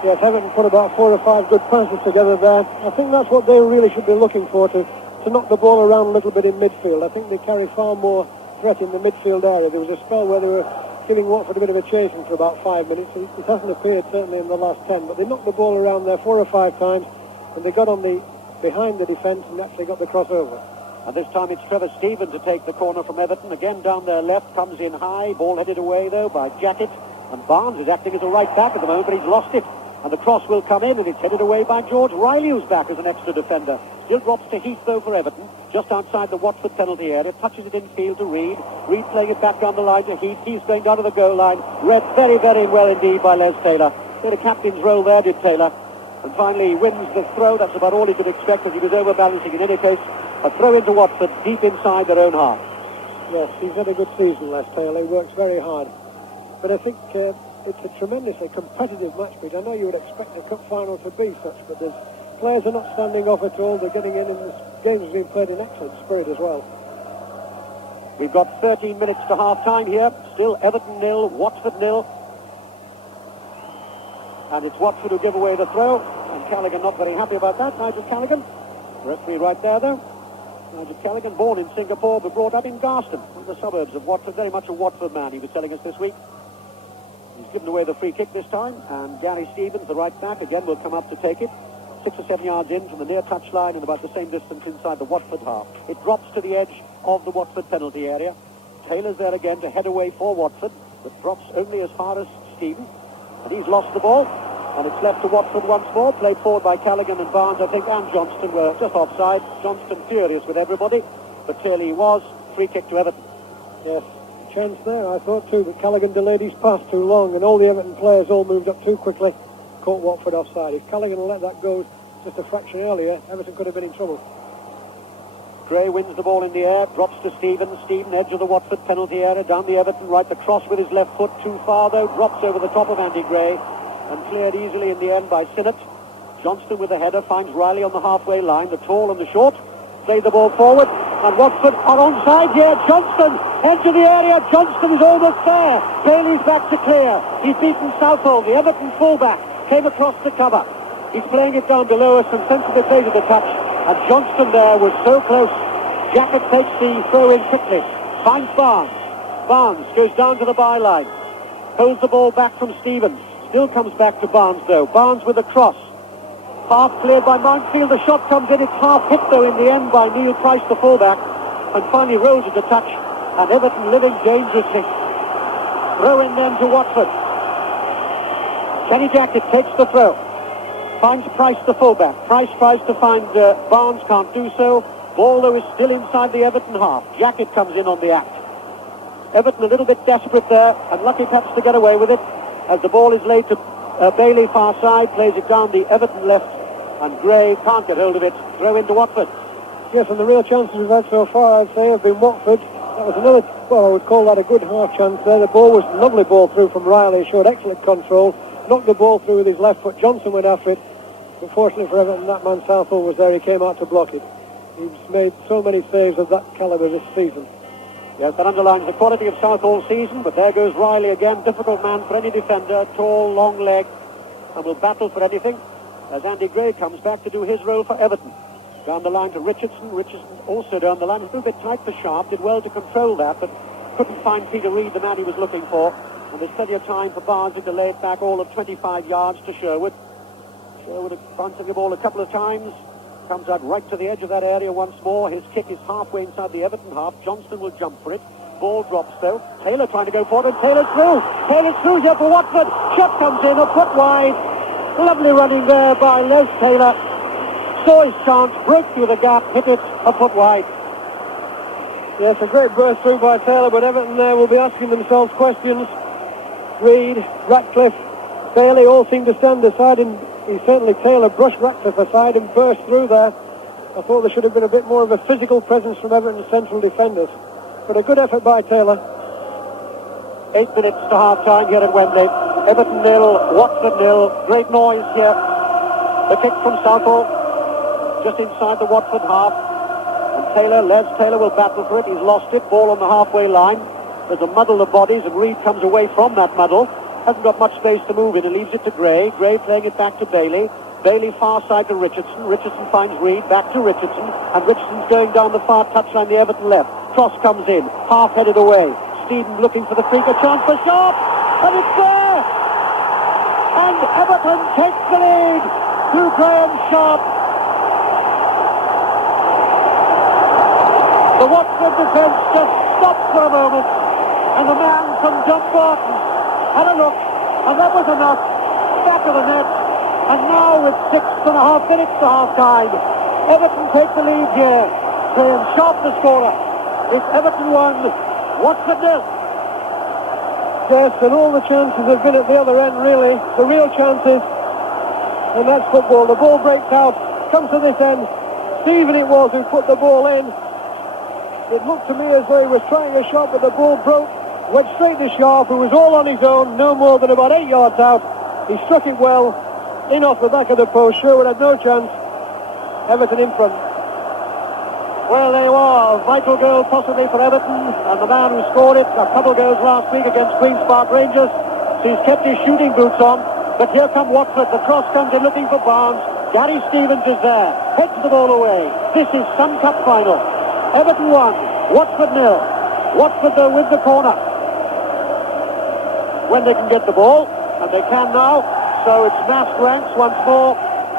Yes, Everton put about 4 or 5 good passes together there. I think that's what they really should be looking for, to knock the ball around a little bit in midfield. I think they carry far more threat in the midfield area. There was a spell where they were giving Watford a bit of a chasing for about 5 minutes. It hasn't appeared certainly in the last 10, but they knocked the ball around there 4 or 5 times, and they got on behind the defence and actually got the crossover. And this time it's Trevor Stephen to take the corner from Everton. Again down their left, comes in high, ball headed away though by Jackett. And Barnes is acting as a right back at the moment, but he's lost it. And the cross will come in, and it's headed away by George Riley, who's back as an extra defender. Still drops to Heath though for Everton, just outside the Watford penalty area, touches it in field to Reed. Reed playing it back down the line to Heath. He's going down to the goal line. Read very, very well indeed by Les Taylor. Did a captain's role there, did Taylor. And finally he wins the throw. That's about all he could expect, as he was overbalancing in any case. A throw into Watford, deep inside their own half. Yes, he's had a good season, Les Taylor. He works very hard. But I think it's a tremendously competitive match, Pete. I know you would expect the cup final to be such, but the players are not standing off at all. They're getting in, and this game has been played in excellent spirit as well. We've got 13 minutes to half-time here. Still Everton 0, Watford 0. And it's Watford who give away the throw. And Callaghan not very happy about that. Nigel Callaghan, referee right there though. Nigel Callaghan, born in Singapore but brought up in Garston, in the suburbs of Watford. Very much a Watford man, he was telling us this week. He's given away the free kick this time, and Gary Stevens, the right back, again will come up to take it. 6 or 7 yards in from the near touch line and about the same distance inside the Watford half. It drops to the edge of the Watford penalty area. Taylor's there again to head away for Watford, but drops only as far as Stevens. And he's lost the ball, and it's left to Watford once more, played forward by Callaghan and Barnes, I think, and Johnston were just offside. Johnston furious with everybody, but clearly he was. Free kick to Everton. Yes. Chance there, I thought too, but Callaghan delayed his pass too long, and all the Everton players all moved up too quickly, caught Watford offside. If Callaghan had let that go just a fraction earlier, Everton could have been in trouble. Gray wins the ball in the air, drops to Stevens. Stephen, edge of the Watford penalty area, down the Everton right, the cross with his left foot, too far though, drops over the top of Andy Gray, and cleared easily in the end by Sinnott. Johnston with the header finds Riley on the halfway line, the tall and the short. Play the ball forward, and Watford are onside here. Johnston, edge of the area. Johnston is almost there. Bailey's back to clear. He's beaten Southall, the Everton fullback. Came across the cover. He's playing it down below us and sensitive play to the touch. And Johnston there was so close Jacket takes the throw in quickly. Finds Barnes. Barnes goes down to the byline. Holds the ball back from Stevens. Still comes back to Barnes though. Barnes with a cross. Half cleared by Mountfield. The shot comes in. It's half hit though in the end by Neil Price, the fullback. And finally rolls it a touch. And Everton living dangerously. Throw in then to Watford. Kenny Jacket takes the throw. Finds Price, the fullback. Price tries to find Barnes, can't do so. Ball though is still inside the Everton half. Jacket comes in on the act. Everton a little bit desperate there, and lucky perhaps to get away with it, as the ball is laid to Bailey far side, plays it down the Everton left, and Gray can't get hold of it. Throw into Watford. Yes, and the real chances we've had so far, I'd say, have been Watford. That was another, well, I would call that a good half chance there. The ball was a lovely ball through from Riley, showed excellent control, knocked the ball through with his left foot. Johnson went after it. Unfortunately for Everton, that man Southall was there. He came out to block it. He's made so many saves of that calibre this season. Yes, that underlines the quality of Southall's season, but there goes Riley again. Difficult man for any defender, tall, long leg, and will battle for anything as Andy Gray comes back to do his role for Everton. Down the line to Richardson. Richardson also down the line. A little bit tight for Sharp. Did well to control that, but couldn't find Peter Reid, the man he was looking for. And there's plenty of time for Barnes to lay it back all of 25 yards to Sherwood. Sherwood bouncing the ball a couple of times. Comes out right to the edge of that area once more. His kick is halfway inside the Everton half. Johnston will jump for it. Ball drops though. Taylor trying to go forward, and Taylor's through. Taylor's through here for Watford. Shep comes in, a foot wide. Lovely running there by Les Taylor. Saw his chance, broke through the gap, hit it a foot wide. Yes, a great burst through by Taylor, but Everton there will be asking themselves questions. Reid, Ratcliffe, Bailey all seem to stand aside, and certainly Taylor brushed Ratcliffe aside and burst through there. I thought there should have been a bit more of a physical presence from Everton's central defenders. But a good effort by Taylor. 8 minutes to half-time here at Wembley. Everton 0, Watford 0. Great noise here. The kick from Southall, just inside the Watford half. And Taylor, Les Taylor will battle for it. He's lost it. Ball on the halfway line. There's a muddle of bodies, and Reid comes away from that muddle. Hasn't got much space to move in. He leaves it to Gray. Gray playing it back to Bailey. Bailey far side to Richardson. Richardson finds Reid. Back to Richardson. And Richardson's going down the far touchline, the Everton left. Cross comes in. Half-headed away. Stephen looking for the freak. A chance for Sharp. And it's there! And Everton takes the lead to Graham Sharp. The Watford defence just stopped for a moment. And the man from John Barton had a look, and that was enough. Back of the net, and now with 6.5 minutes to half-time, Everton take the lead here. Graham Sharp, the scorer. It's Everton 1, Watford 0. Yes, and all the chances have been at the other end, really. The real chances, and that's football. The ball breaks out, comes to this end. Stephen it was who put the ball in. It looked to me as though he was trying a shot, but the ball broke. Went straight to Sharp, who was all on his own, no more than about 8 yards out. He struck it well, in off the back of the post. Sherwood had no chance. Everton in front. Well, there you are. A vital goal possibly for Everton, and the man who scored it, a couple of goals last week against Queen's Park Rangers. So he's kept his shooting boots on. But here come Watford. The cross comes in looking for Barnes. Gary Stevens is there. Heads the ball away. This is Sun Cup final. Everton 1, Watford 0. Watford though with the corner. When they can get the ball, and they can now, so it's massed ranks once more.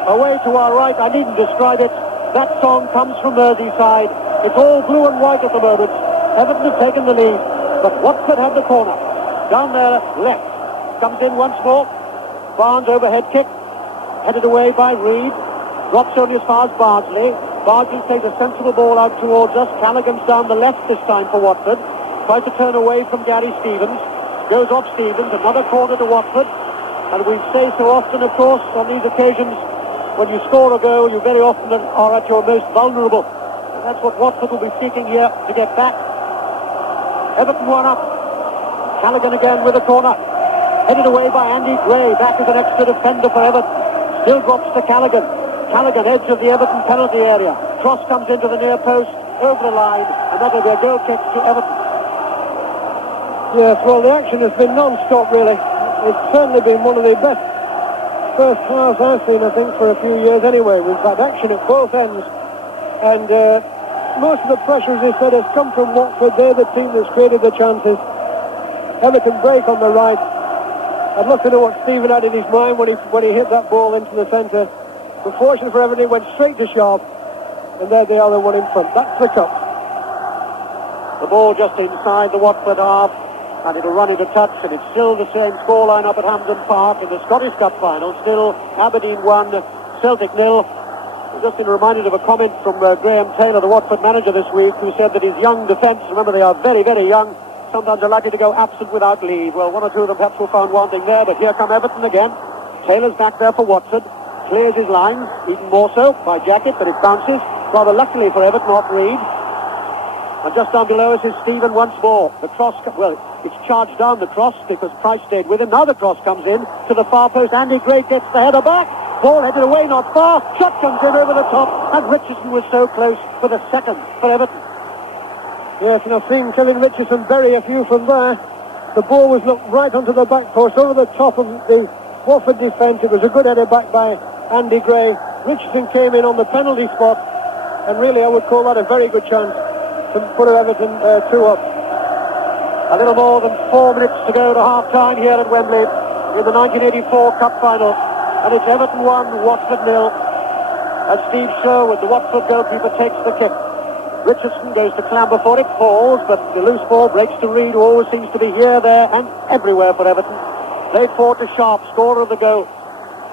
Away to our right, I needn't describe it. That song comes from Merseyside. It's all blue and white at the moment. Everton have taken the lead, but Watford have the corner. Down there, left. Comes in once more. Barnes overhead kick. Headed away by Reid. Drops only as far as Bardsley. Bardsley plays a sensible ball out towards us. Callaghan's down the left this time for Watford. Tries to turn away from Gary Stevens. Goes off Stevens. Another corner to Watford. And we say so often, of course, on these occasions, when you score a goal, you very often are at your most vulnerable. And that's what Watford will be seeking here to get back. Everton 1 up. Callaghan again with a corner. Headed away by Andy Gray. Back as an extra defender for Everton. Still drops to Callaghan. Callaghan, edge of the Everton penalty area. Cross comes into the near post, over the line, and that'll be a goal kick to Everton. Yes, well, the action has been non-stop, really. It's certainly been one of the best first halves I've seen, I think, for a few years anyway. We've had action at both ends. And most of the pressure, as I said, has come from Watford. They're the team that's created the chances. Everton break on the right. I'd love to know what Stephen had in his mind when he hit that ball into the centre. But fortunately for Everton, it went straight to Sharp. And there they are, the one in front. That's the cup. The ball just inside the Watford half, and it'll run into touch, and it's still the same scoreline up at Hampden Park in the Scottish Cup final. Still Aberdeen 1, Celtic 0. I've just been reminded of a comment from Graham Taylor, the Watford manager this week, who said that his young defence, remember they are very, very young, sometimes are likely to go absent without leave. Well, one or two of them perhaps will find wanting there, but here come Everton again. Taylor's back there for Watford, clears his lines, even more so by Jacket, but it bounces, rather luckily for Everton, off Reed. And just down below us is Stephen once more. The cross, well, it's charged down the cross because Price stayed with him. Now the cross comes in to the far post. Andy Gray gets the header back. Ball headed away, not far. Shot comes in over the top. And Richardson was so close for the second for Everton. Yes, and I've seen Kevin Richardson bury a few from there. The ball was knocked right onto the back post, over the top of the Watford defence. It was a good header back by Andy Gray. Richardson came in on the penalty spot, and really I would call that a very good chance to put Everton 2 up. A little more than 4 minutes to go to half-time here at Wembley in the 1984 Cup Final. And it's Everton 1, Watford 0. As Steve Sherwood, the Watford goalkeeper, takes the kick. Richardson goes to clamber for it, falls, but the loose ball breaks to Reed, who always seems to be here, there, and everywhere for Everton. Played forward to Sharp, scorer of the goal.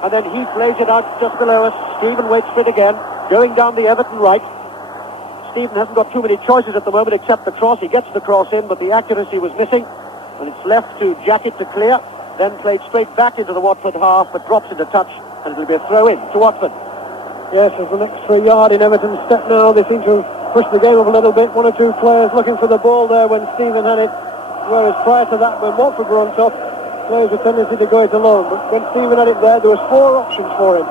And then Heath lays it out just below us. Stephen waits for it again, going down the Everton right. Stephen hasn't got too many choices at the moment except the cross. He gets the cross in, but the accuracy was missing. And it's left to Jacket to clear. Then played straight back into the Watford half, but drops into touch, and it'll be a throw in to Watford. Yes, there's an extra yard in Everton's step now. They seem to push the game up a little bit. One or two players looking for the ball there when Stephen had it. Whereas prior to that, when Watford were on top, players had a tendency to go it alone. But when Stephen had it there was 4 options for him.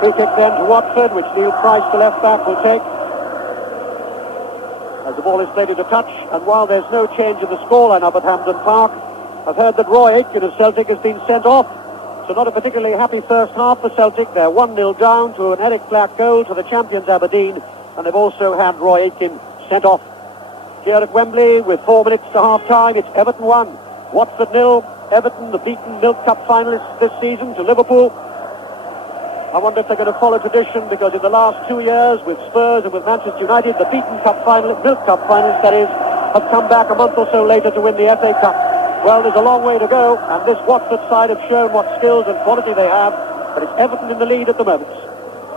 Free kick then to Watford, which Neil Price, the left back, will take. As the ball is played into touch, and while there's no change in the scoreline up at Hampden Park, I've heard that Roy Aitken of Celtic has been sent off. So not a particularly happy first half for Celtic. They're 1-0 down to an Eric Black goal to the champions Aberdeen, and they've also had Roy Aitken sent off. Here at Wembley, with 4 minutes to half-time, it's Everton 1, Watford 0. Everton, the beaten Milk Cup finalists this season, to Liverpool. I wonder if they're going to follow tradition, because in the last 2 years, with Spurs and with Manchester United, the beaten Milk Cup finalists, that is, have come back a month or so later to win the FA Cup. Well, there's a long way to go, and this Watford side have shown what skills and quality they have, but it's Everton in the lead at the moment.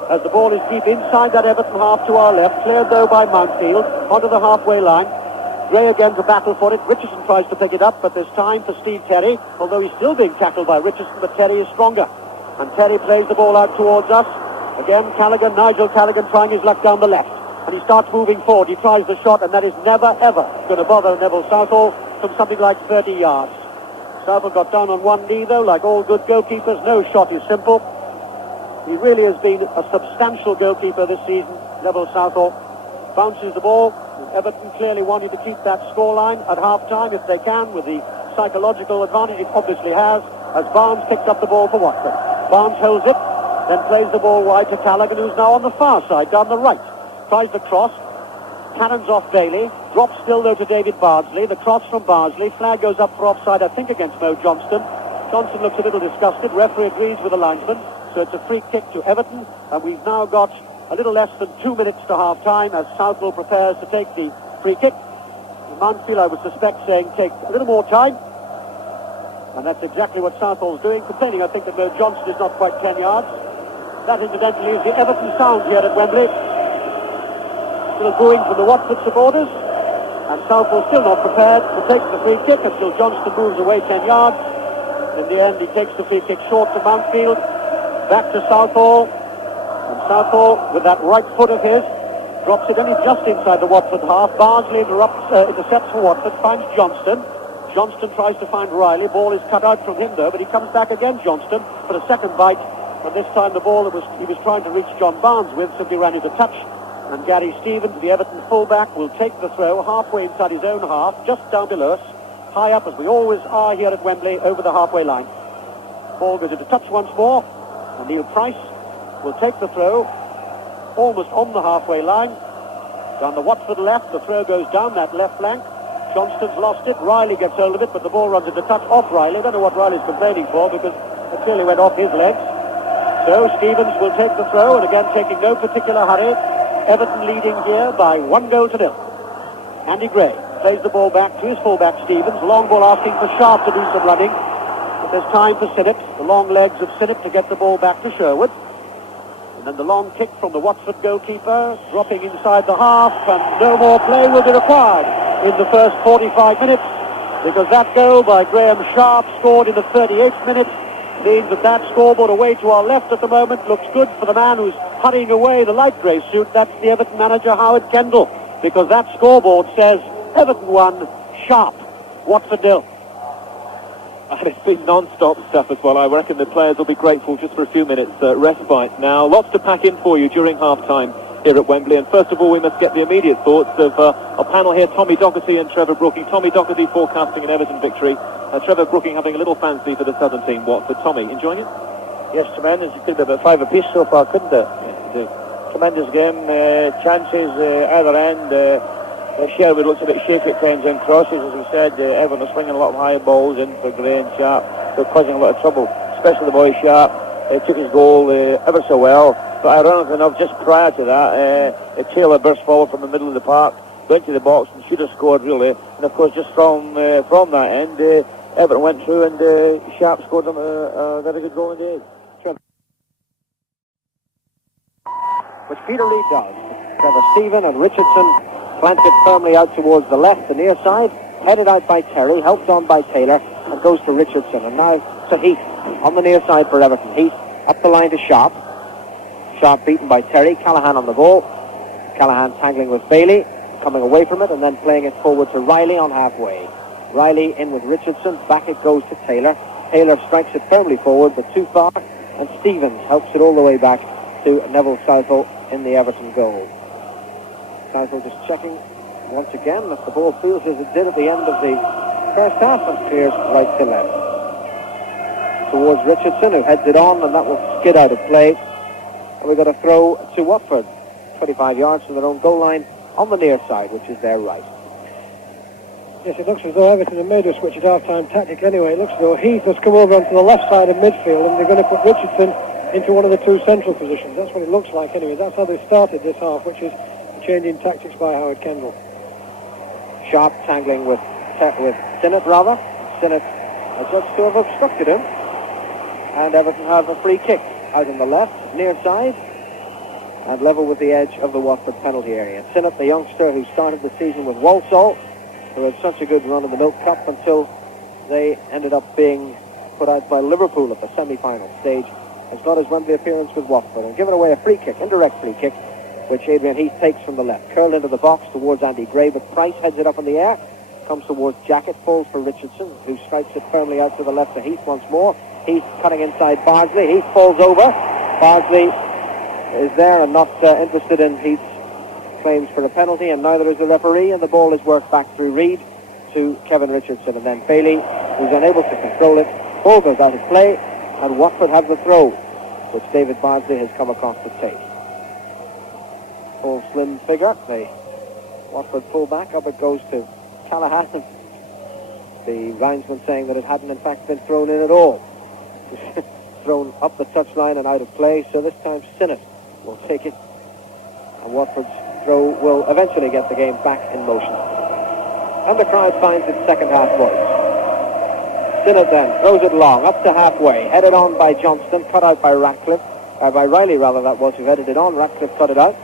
As the ball is deep inside that Everton half to our left, cleared though by Mountfield, onto the halfway line. Gray again to battle for it. Richardson tries to pick it up, but there's time for Steve Terry, although he's still being tackled by Richardson, but Terry is stronger. And Terry plays the ball out towards us. Again, Nigel Callaghan trying his luck down the left. And he starts moving forward. He tries the shot, and that is never, ever going to bother Neville Southall from something like 30 yards. Southall got down on one knee, though, like all good goalkeepers. No shot is simple. He really has been a substantial goalkeeper this season, Neville Southall. Bounces the ball. Everton clearly wanting to keep that scoreline at half-time if they can, with the psychological advantage it obviously has, as Barnes picks up the ball for Watford. Barnes holds it, then plays the ball wide to Callaghan, who's now on the far side, down the right. Tries the cross, cannons off Bailey, drops still though to David Bardsley. The cross from Bardsley, flag goes up for offside, I think against Mo Johnston. Johnston looks a little disgusted, referee agrees with the linesman, so it's a free kick to Everton, and we've now got a little less than 2 minutes to half-time as Southall prepares to take the free kick. Mountfield, I would suspect, saying take a little more time. And that's exactly what Southall's doing, complaining, I think, that Mo Johnston is not quite 10 yards. That, incidentally, is the Everton sound here at Wembley. Still booing from the Watford supporters. And Southall still not prepared to take the free kick until Johnston moves away 10 yards. In the end, he takes the free kick short to Mountfield. Back to Southall. And Southall, with that right foot of his, drops it only just inside the Watford half. Bardsley intercepts for Watford, finds Johnston. Johnston tries to find Riley. Ball is cut out from him, though, but he comes back again, Johnston, for a second bite. And this time the ball that he was trying to reach John Barnes with simply ran into touch. And Gary Stevens, the Everton fullback, will take the throw halfway inside his own half, just down below us, high up as we always are here at Wembley, over the halfway line. Ball goes into touch once more, and Neil Price will take the throw. almost on the halfway line. Down the Watford left, the throw goes down that left flank. Johnston's lost it, Riley gets hold of it, but the ball runs into touch off Riley. I don't know what Riley's complaining for, because it clearly went off his legs. So Stevens will take the throw, and again taking no particular hurry. Everton leading here by 1-0. Andy Gray plays the ball back to his fullback Stevens. Long ball asking for Sharp to do some running. But there's time for Sinnott. The long legs of Sinnott to get the ball back to Sherwood. And then the long kick from the Watford goalkeeper, dropping inside the half, and no more play will be required in the first 45 minutes, because that goal by Graham Sharp, scored in the 38th minute, means that scoreboard away to our left at the moment looks good for the man who's hurrying away, the light grey suit. That's the Everton manager, Howard Kendall, because that scoreboard says Everton 1, Sharp, Watford 0. And it's been non-stop stuff as well. I reckon the players will be grateful just for a few minutes respite. Now, lots to pack in for you during half-time here at Wembley. And first of all, we must get the immediate thoughts of our panel here, Tommy Docherty and Trevor Brooking. Tommy Docherty forecasting an Everton victory. Trevor Brooking having a little fancy for the southern team, Watford. Tommy, enjoying it? Yes, tremendous. It could be about 5 apiece so far, couldn't it? Yeah, tremendous game. Chances either end. Sherwood looks a bit shaky at times in crosses, as we said. Everton are swinging a lot of high balls in for Gray and Sharp. They're causing a lot of trouble, especially the boy Sharp. Took his goal ever so well. But ironically enough, just prior to that, Taylor burst forward from the middle of the park, went to the box and should have scored, really. And of course, just from that end, Everton went through and Sharp scored them a very good goal indeed. Which Peter Reid does. Trevor Stephen and Richardson plants it firmly out towards the left, the near side, headed out by Terry, helped on by Taylor, and goes to Richardson. And now to Heath on the near side for Everton. Heath up the line to Sharp. Sharp beaten by Terry. Callaghan on the ball. Callaghan tangling with Bailey, coming away from it, and then playing it forward to Riley on halfway. Riley in with Richardson. Back it goes to Taylor. Taylor strikes it firmly forward, but too far, and Stevens helps it all the way back to Neville Southall in the Everton goal. Southall just checking once again that the ball feels as it did at the end of the first half, and clears right to left towards Richardson, who heads it on, and that will skid out of play. And we've got a throw to Watford, 25 yards from their own goal line on the near side, which is their right. Yes, it looks as though Everton have made a switch at half-time tactic anyway. It looks as though Heath has come over onto the left side of midfield, and they're going to put Richardson into one of the two central positions. That's what it looks like anyway. That's how they started this half, which is changing tactics by Howard Kendall. Sharp tangling with Sinnott, rather. Sinnott judged to have obstructed him. And Everton have a free kick out on the left, near side, and level with the edge of the Watford penalty area. Sinnott, the youngster who started the season with Walsall, who had such a good run in the Milk Cup until they ended up being put out by Liverpool at the semi-final stage, has got his Wembley appearance with Watford and given away a free kick, indirect free kick, which Adrian Heath takes from the left. Curled into the box towards Andy Gray, but Price heads it up in the air, comes towards Jackett, falls for Richardson, who strikes it firmly out to the left to Heath once more. Heath cutting inside Bardsley. Heath falls over. Bardsley is there and not interested in Heath's claims for a penalty, and neither is the referee, and the ball is worked back through Reid to Kevin Richardson, and then Bailey, who's unable to control it. Ball goes out of play, and Watford have the throw, which David Bardsley has come across to take. Full slim figure, the Watford fullback. Up it goes to Callaghan. The linesman saying that it hadn't in fact been thrown in at all. Thrown up the touchline and out of play, so this time Sinnott will take it, and Watford's throw will eventually get the game back in motion. And the crowd finds its second half voice. Sinnott then throws it long, up to halfway, headed on by Johnston, cut out by by Riley rather, that was, who headed it on. Ratcliffe cut it out.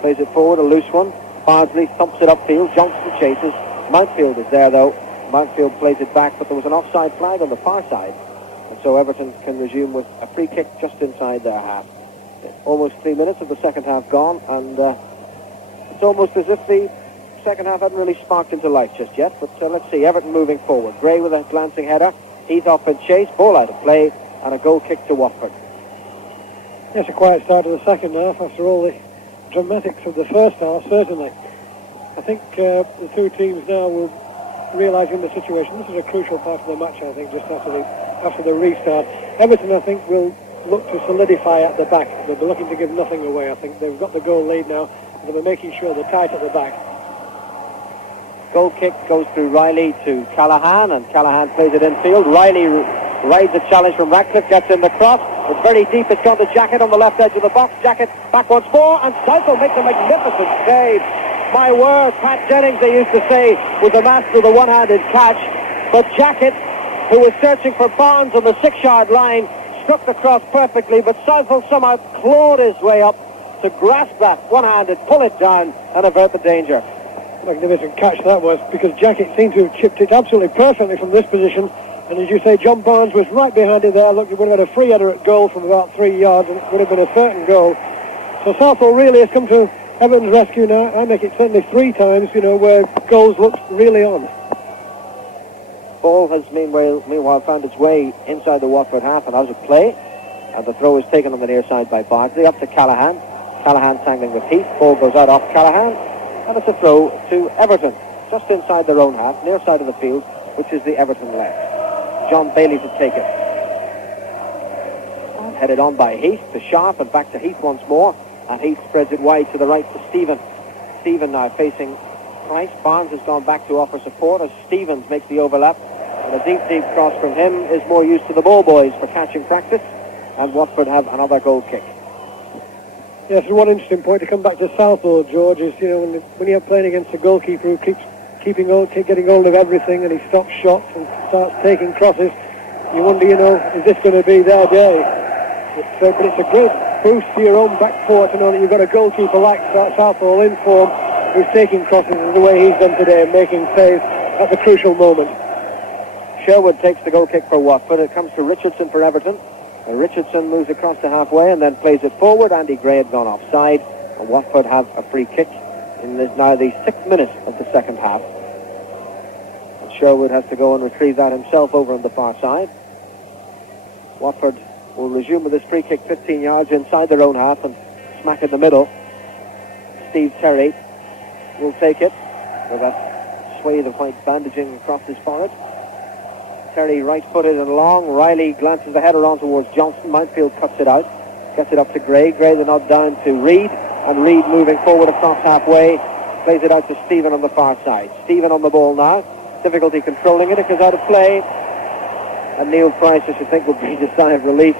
Plays it forward, a loose one. Bardsley thumps it upfield. Johnston chases. Mountfield is there, though. Mountfield plays it back, but there was an offside flag on the far side. And so Everton can resume with a free kick just inside their half. Almost 3 minutes of the second half gone, and it's almost as if the second half hadn't really sparked into life just yet. But let's see, Everton moving forward. Gray with a glancing header. Heath off and chase. Ball out of play, and a goal kick to Watford. Yes, a quiet start to the second half after all the dramatics of the first half, certainly. I think the two teams now will realising the situation. This is a crucial part of the match, I think, just after the restart. Everton, I think, will look to solidify at the back. They'll be looking to give nothing away. I think they've got the goal lead now. They'll be making sure they're tight at the back. Goal kick goes through Riley to Callahan, and Callahan plays it infield. Riley rides the challenge from Ratcliffe, gets in the cross. It's very deep. It's gone to Jackett on the left edge of the box. Jackett back once more, and Southall makes a magnificent save. My word, Pat Jennings, they used to say, was the master of the one-handed catch. But Jackett, who was searching for Barnes on the 6-yard line, struck the cross perfectly, but Southall somehow clawed his way up to grasp that one-handed, pull it down, and avert the danger. Magnificent catch that was, because Jackett seemed to have chipped it absolutely perfectly from this position. And as you say, John Barnes was right behind it there. Look, it would have had a free header at goal from about 3 yards, and it would have been a certain goal. So Southall really has come to Everton's rescue now. I make it certainly 3 times, where goals looked really on. Ball has meanwhile found its way inside the Watford half and out of play. And the throw is taken on the near side by Bardsley. Up to Callahan. Callahan tangling with Heath. Ball goes out off Callahan. And it's a throw to Everton. Just inside their own half, near side of the field, which is the Everton left. John Bailey to take it. Headed on by Heath to Sharp and back to Heath once more. And Heath spreads it wide to the right to Stephen. Stephen now facing Price. Barnes has gone back to offer support as Stevens makes the overlap. And a deep cross from him is more use to the ball boys for catching practice. And Watford have another goal kick. Yes, one interesting point to come back to Southall, George, is, when you're playing against a goalkeeper who keeps getting hold of everything, and he stops shots and starts taking crosses, you wonder, is this going to be their day? But it's a great boost to your own back four to know that you've got a goalkeeper like Southall in form who's taking crosses the way he's done today and making saves at the crucial moment. Sherwood takes the goal kick for Watford. It comes to Richardson for Everton. And Richardson moves across to halfway and then plays it forward. Andy Gray had gone offside, and Watford have a free kick in now the 6th minute of the second half. And Sherwood has to go and retrieve that himself over on the far side. Watford will resume with this free kick 15 yards inside their own half and smack in the middle. Steve Terry will take it with that swathe of white bandaging across his forehead. Terry right-footed and long. Riley glances the header on towards Johnson. Mountfield cuts it out. Gets it up to Gray. Gray the nod down to Reid. And Reid moving forward across halfway. Plays it out to Stephen on the far side. Stephen on the ball now. Difficulty controlling it. It goes out of play. And Neil Price, I should think, would breathe a sigh of relief.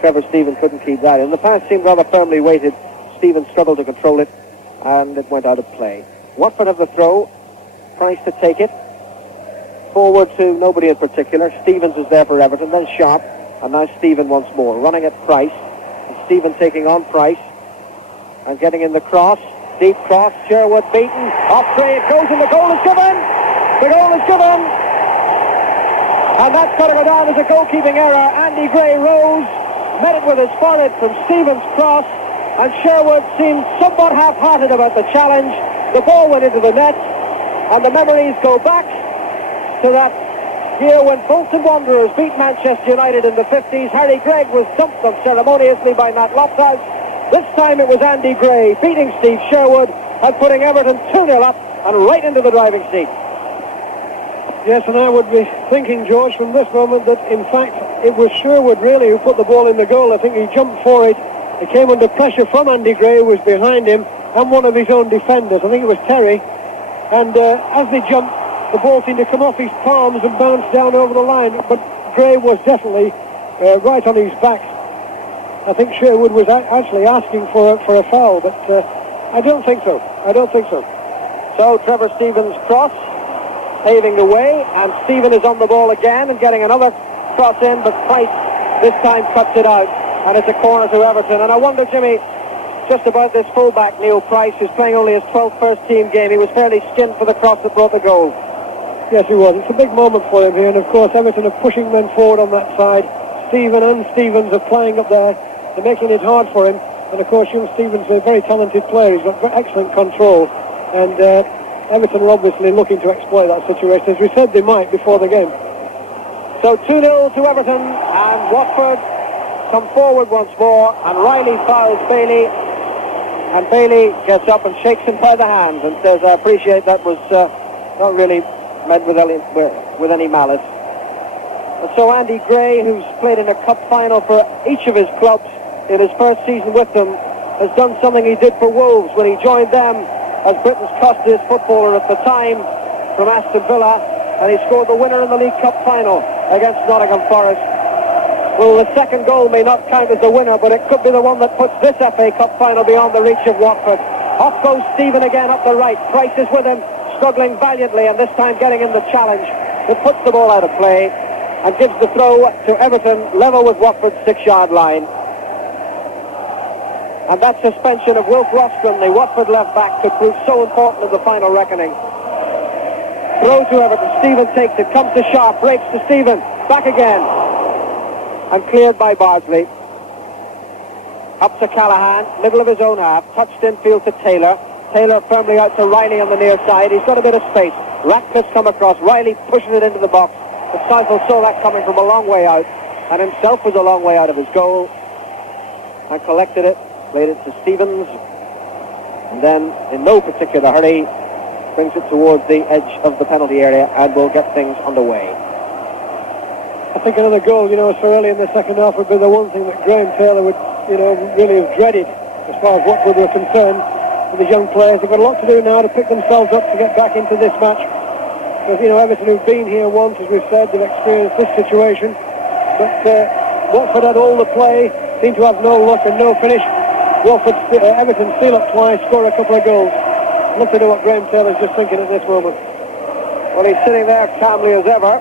Trevor Stephen couldn't keep that in. The pass seemed rather firmly weighted. Stephen struggled to control it. And it went out of play. Watford have the throw. Price to take it. Forward to nobody in particular. Stevens was there for Everton, then Sharp, and now Stephen once more, running at Price. And Stephen taking on Price and getting in the cross. Deep cross, Sherwood beaten. Off Gray, it goes and the goal is given. The goal is given. And that's got to go down as a goalkeeping error. Andy Gray rose, met it with his forehead from Stevens' cross, and Sherwood seemed somewhat half-hearted about the challenge. The ball went into the net, and the memories go back to that year when Bolton Wanderers beat Manchester United in the 50s. Harry Gregg was dumped unceremoniously by Matt Loftus. This time it was Andy Gray beating Steve Sherwood and putting Everton 2-0 up and right into the driving seat. Yes, and I would be thinking, George, from this moment that, in fact, it was Sherwood really who put the ball in the goal. I think he jumped for it. It came under pressure from Andy Gray, who was behind him, and one of his own defenders. I think it was Terry. And as they jumped, the ball seemed to come off his palms and bounce down over the line, but Gray was definitely right on his back. I think Sherwood was actually asking for a foul, but I don't think so. So Trevor Stevens' cross, paving the way, and Stephen is on the ball again and getting another cross in, but Price this time cuts it out, and it's a corner to Everton. And I wonder, Jimmy, just about this fullback, Neil Price, who's playing only his 12th first-team game. He was fairly skinned for the cross that brought the goal. Yes, he was. It's a big moment for him here, and of course Everton are pushing men forward on that side. Stephen and Stevens are playing up there. They're making it hard for him, and of course young Stevens is a very talented player. He's got excellent control, and Everton are obviously looking to exploit that situation, as we said they might before the game. So 2-0 to Everton, and Watford come forward once more, and Riley fouls Bailey, and Bailey gets up and shakes him by the hand and says, I appreciate that was not really meant with any malice. And so Andy Gray, who's played in a cup final for each of his clubs in his first season with them, has done something he did for Wolves when he joined them as Britain's costliest footballer at the time from Aston Villa, and he scored the winner in the League Cup final against Nottingham Forest. Well, the second goal may not count as the winner, but it could be the one that puts this FA Cup final beyond the reach of Watford. Off goes Stephen again up the right. Price is with him, struggling valiantly, and this time getting in the challenge. It puts the ball out of play and gives the throw to Everton, level with Watford's 6-yard line. And that suspension of Wilf Rostrom, the Watford left-back, could prove so important in the final reckoning. Throw to Everton. Stephen takes it, comes to Sharp, breaks to Stephen, back again. And cleared by Bardsley. Up to Callahan, middle of his own half, touched infield to Taylor. Taylor firmly out to Riley on the near side. He's got a bit of space. Ratcliffe's come across. Riley pushes it into the box. But Seifel saw that coming from a long way out, and himself was a long way out of his goal, and collected it, played it to Stevens, and then, in no particular hurry, brings it towards the edge of the penalty area and will get things underway. I think another goal, so early in the second half would be the one thing that Graham Taylor would, really have dreaded as far as Watford were concerned with his young players. They've got a lot to do now to pick themselves up to get back into this match. Because, Everton who've been here once, as we've said, they've experienced this situation. But Watford had all the play, seemed to have no luck and no finish. Everton steal up twice, score a couple of goals. Look to know what Graham Taylor's just thinking at this moment. Well, he's sitting there calmly as ever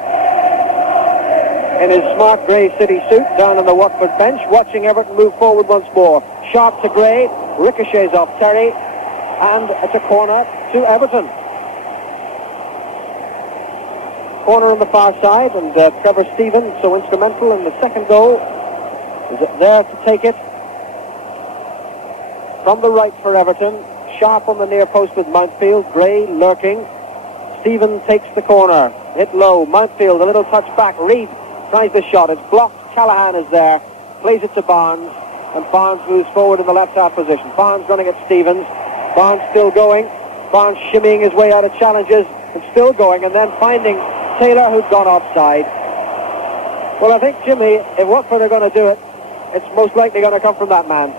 in his smart grey city suit down on the Watford bench, watching Everton move forward once more. Sharp to Gray, ricochets off Terry, and it's a corner to Everton. Corner on the far side, and Trevor Stevens, so instrumental in the second goal, is there to take it. From the right for Everton, Sharp on the near post with Mountfield, Gray lurking. Stephen takes the corner, hit low, Mountfield, a little touch back, Reid tries the shot, it's blocked, Callahan is there, plays it to Barnes, and Barnes moves forward in the left half position. Barnes running at Stevens, Barnes still going, Barnes shimmying his way out of challenges, and still going, and then finding Taylor, who'd gone offside. Well, I think, Jimmy, if Watford are going to do it, it's most likely going to come from that man.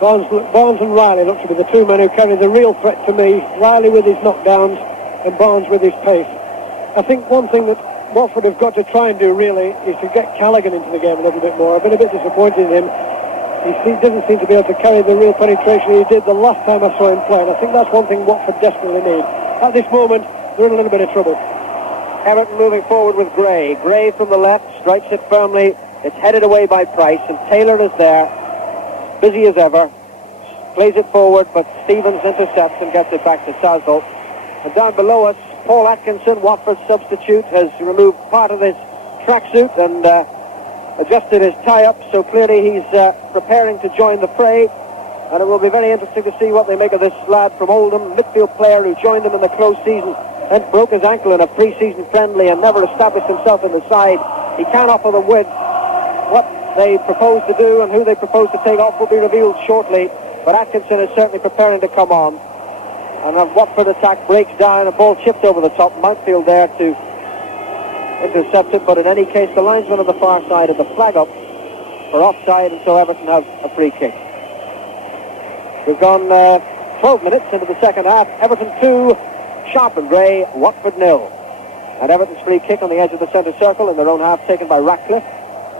Barnes and Riley look to be the two men who carry the real threat to me. Riley with his knockdowns and Barnes with his pace. I think one thing that Watford have got to try and do really is to get Callaghan into the game a little bit more. I've been a bit disappointed in him. He doesn't seem to be able to carry the real penetration he did the last time I saw him play. And I think that's one thing Watford desperately need. At this moment, they're in a little bit of trouble. Everton moving forward with Gray. Gray from the left, strikes it firmly. It's headed away by Price, and Taylor is there, busy as ever. Plays it forward, but Stevens intercepts and gets it back to Seifel. And down below us, Paul Atkinson, Watford's substitute, has removed part of his tracksuit and adjusted his tie-up, so clearly he's preparing to join the fray. And it will be very interesting to see what they make of this lad from Oldham, midfield player who joined them in the close season and broke his ankle in a pre-season friendly and never established himself in the side. He can offer them width. What they propose to do and who they propose to take off will be revealed shortly, but Atkinson is certainly preparing to come on. And a Watford attack breaks down, a ball chipped over the top, Mountfield there to intercept it, but in any case the linesman on the far side of the flag up for offside, and so Everton have a free kick. We've gone 12 minutes into the second half. Everton 2, Sharp and Gray, Watford 0. And Everton's free kick on the edge of the centre circle in their own half, taken by Ratcliffe.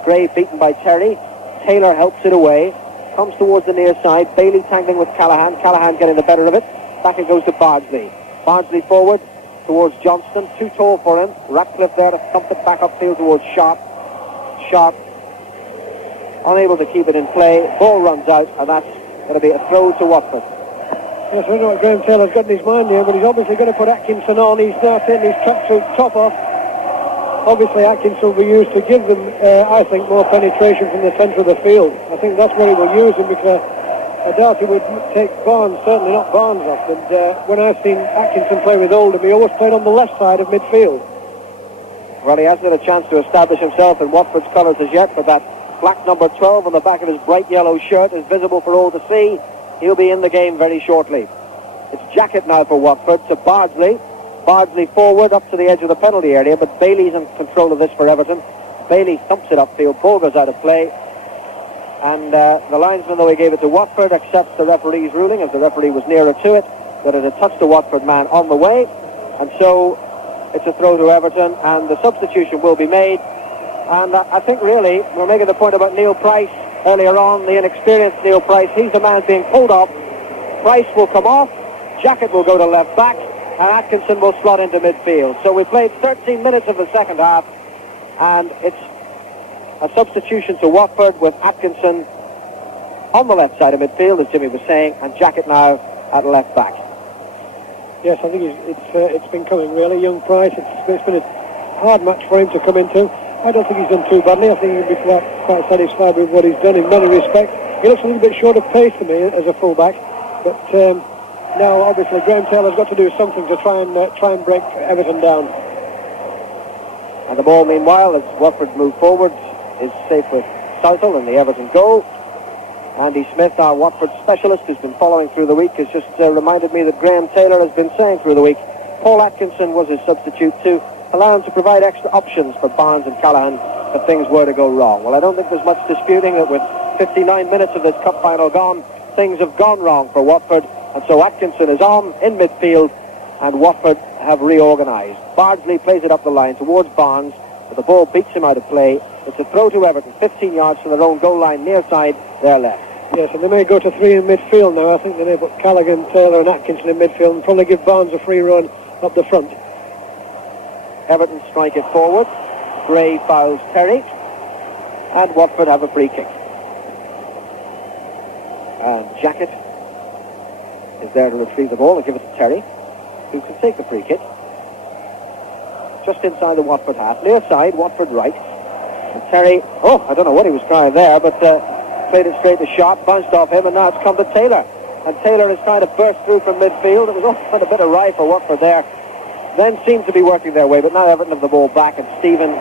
Gray beaten by Terry. Taylor helps it away, comes towards the near side. Bailey tangling with Callahan. Callahan getting the better of it. Back it goes to Bardsley. Bardsley forward towards Johnston. Too tall for him. Ratcliffe there to thump it back upfield towards Sharp. Sharp unable to keep it in play. Ball runs out, and that's going to be a throw to Watford. Yes, I don't know what Graham Taylor's got in his mind here, but he's obviously going to put Atkinson on. He's now taking his tracksuit top off. Obviously, Atkinson will be used to give them, I think, more penetration from the centre of the field. I think that's where he will use him, because I doubt he would take Barnes, certainly not Barnes off. And when I've seen Atkinson play with Oldham, he always played on the left side of midfield. Well, he hasn't had a chance to establish himself in Watford's colours as yet, but that black number 12 on the back of his bright yellow shirt is visible for all to see. He'll be in the game very shortly. It's Jacket now for Watford to Bardsley. Bardsley forward up to the edge of the penalty area, but Bailey's in control of this for Everton. Bailey thumps it upfield, ball goes out of play, and the linesman, though he gave it to Watford, accepts the referee's ruling, as the referee was nearer to it, that it had touched the Watford man on the way, and so it's a throw to Everton, and the substitution will be made. And I think really we're making the point about Neil Price earlier on, the inexperienced Neil Price. He's the man being pulled off. Price will come off, Jackett will go to left back, and Atkinson will slot into midfield. So we played 13 minutes of the second half, and it's a substitution to Watford with Atkinson on the left side of midfield, as Jimmy was saying, and Jackett now at left back. Yes, I think it's been coming really. Young Price, it's been a hard match for him to come into. I don't think he's done too badly. I think he'll be quite satisfied with what he's done in many respects. He looks a little bit short of pace to me as a fullback, but now obviously Graham Taylor's got to do something to try and break Everton down. And the ball, meanwhile, as Watford move forward, is safe with Southall in the Everton goal. Andy Smith, our Watford specialist, who's been following through the week, has just reminded me that Graham Taylor has been saying through the week Paul Atkinson was his substitute to allow him to provide extra options for Barnes and Callaghan if things were to go wrong. Well, I don't think there's much disputing that with 59 minutes of this cup final gone, things have gone wrong for Watford, and so Atkinson is on in midfield, and Watford have reorganised. Bardsley plays it up the line towards Barnes, but the ball beats him out of play. It's a throw to Everton, 15 yards from their own goal line, near side, their left. Yes, and they may go to three in midfield now. I think they may put Callaghan, Taylor and Atkinson in midfield and probably give Barnes a free run up the front. Everton strike it forward. Gray fouls Terry, and Watford have a free kick. And Jackett is there to retrieve the ball and give it to Terry, who can take the free kick. Just inside the Watford half, near side, Watford right. And Terry, I don't know what he was trying there, but played it straight to shot, bounced off him, and now it's come to Taylor. And Taylor is trying to burst through from midfield. It was all quite a bit of rye for Watford there. Then seemed to be working their way, but now Everton have the ball back, and Stephen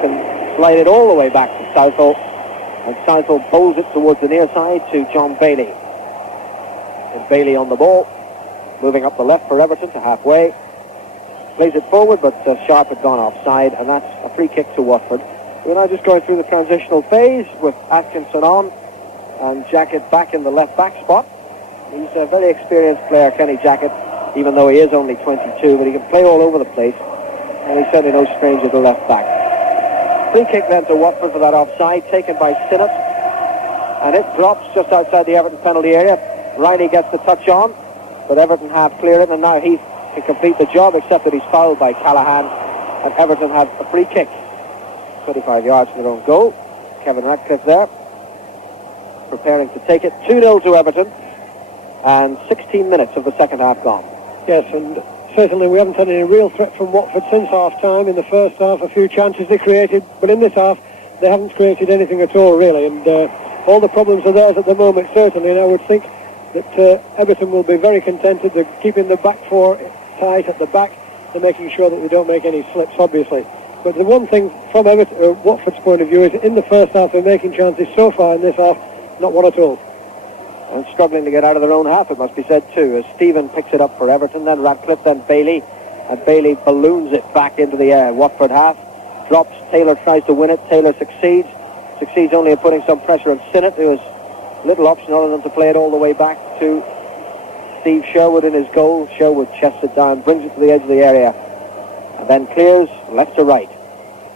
can slide it all the way back to Southall, and Southall bowls it towards the near side to John Bailey. And Bailey on the ball, moving up the left for Everton to halfway, plays it forward, but Sharp had gone offside, and that's a free kick to Watford. We're now just going through the transitional phase with Atkinson on and Jackett back in the left back spot. He's a very experienced player, Kenny Jackett, even though he is only 22, but he can play all over the place, and he's certainly no stranger to left back. Free kick then to Watford for that offside, taken by Sinnott, and it drops just outside the Everton penalty area. Riley gets the touch on, but Everton half clear it, and now Heath can complete the job, except that he's fouled by Callaghan, and Everton have a free kick, 25 yards from their own goal. Kevin Ratcliffe there, preparing to take it. 2-0 to Everton, and 16 minutes of the second half gone. Yes, and certainly we haven't had any real threat from Watford since half-time. In the first half, a few chances they created, but in this half, they haven't created anything at all, really, and all the problems are theirs at the moment, certainly, and I would think that Everton will be very contented. They're keeping the back four tight at the back. They're making sure that they don't make any slips, obviously. But the one thing from Watford's point of view is in the first half they're making chances. So far in this half, not one at all. And struggling to get out of their own half, it must be said too, as Stephen picks it up for Everton, then Ratcliffe, then Bailey, and Bailey balloons it back into the Watford half, drops, Taylor tries to win it, Taylor succeeds only in putting some pressure on Sinnott, who has little option other than to play it all the way back to Steve Sherwood in his goal. Sherwood chests it down, brings it to the edge of the area, and then clears left to right.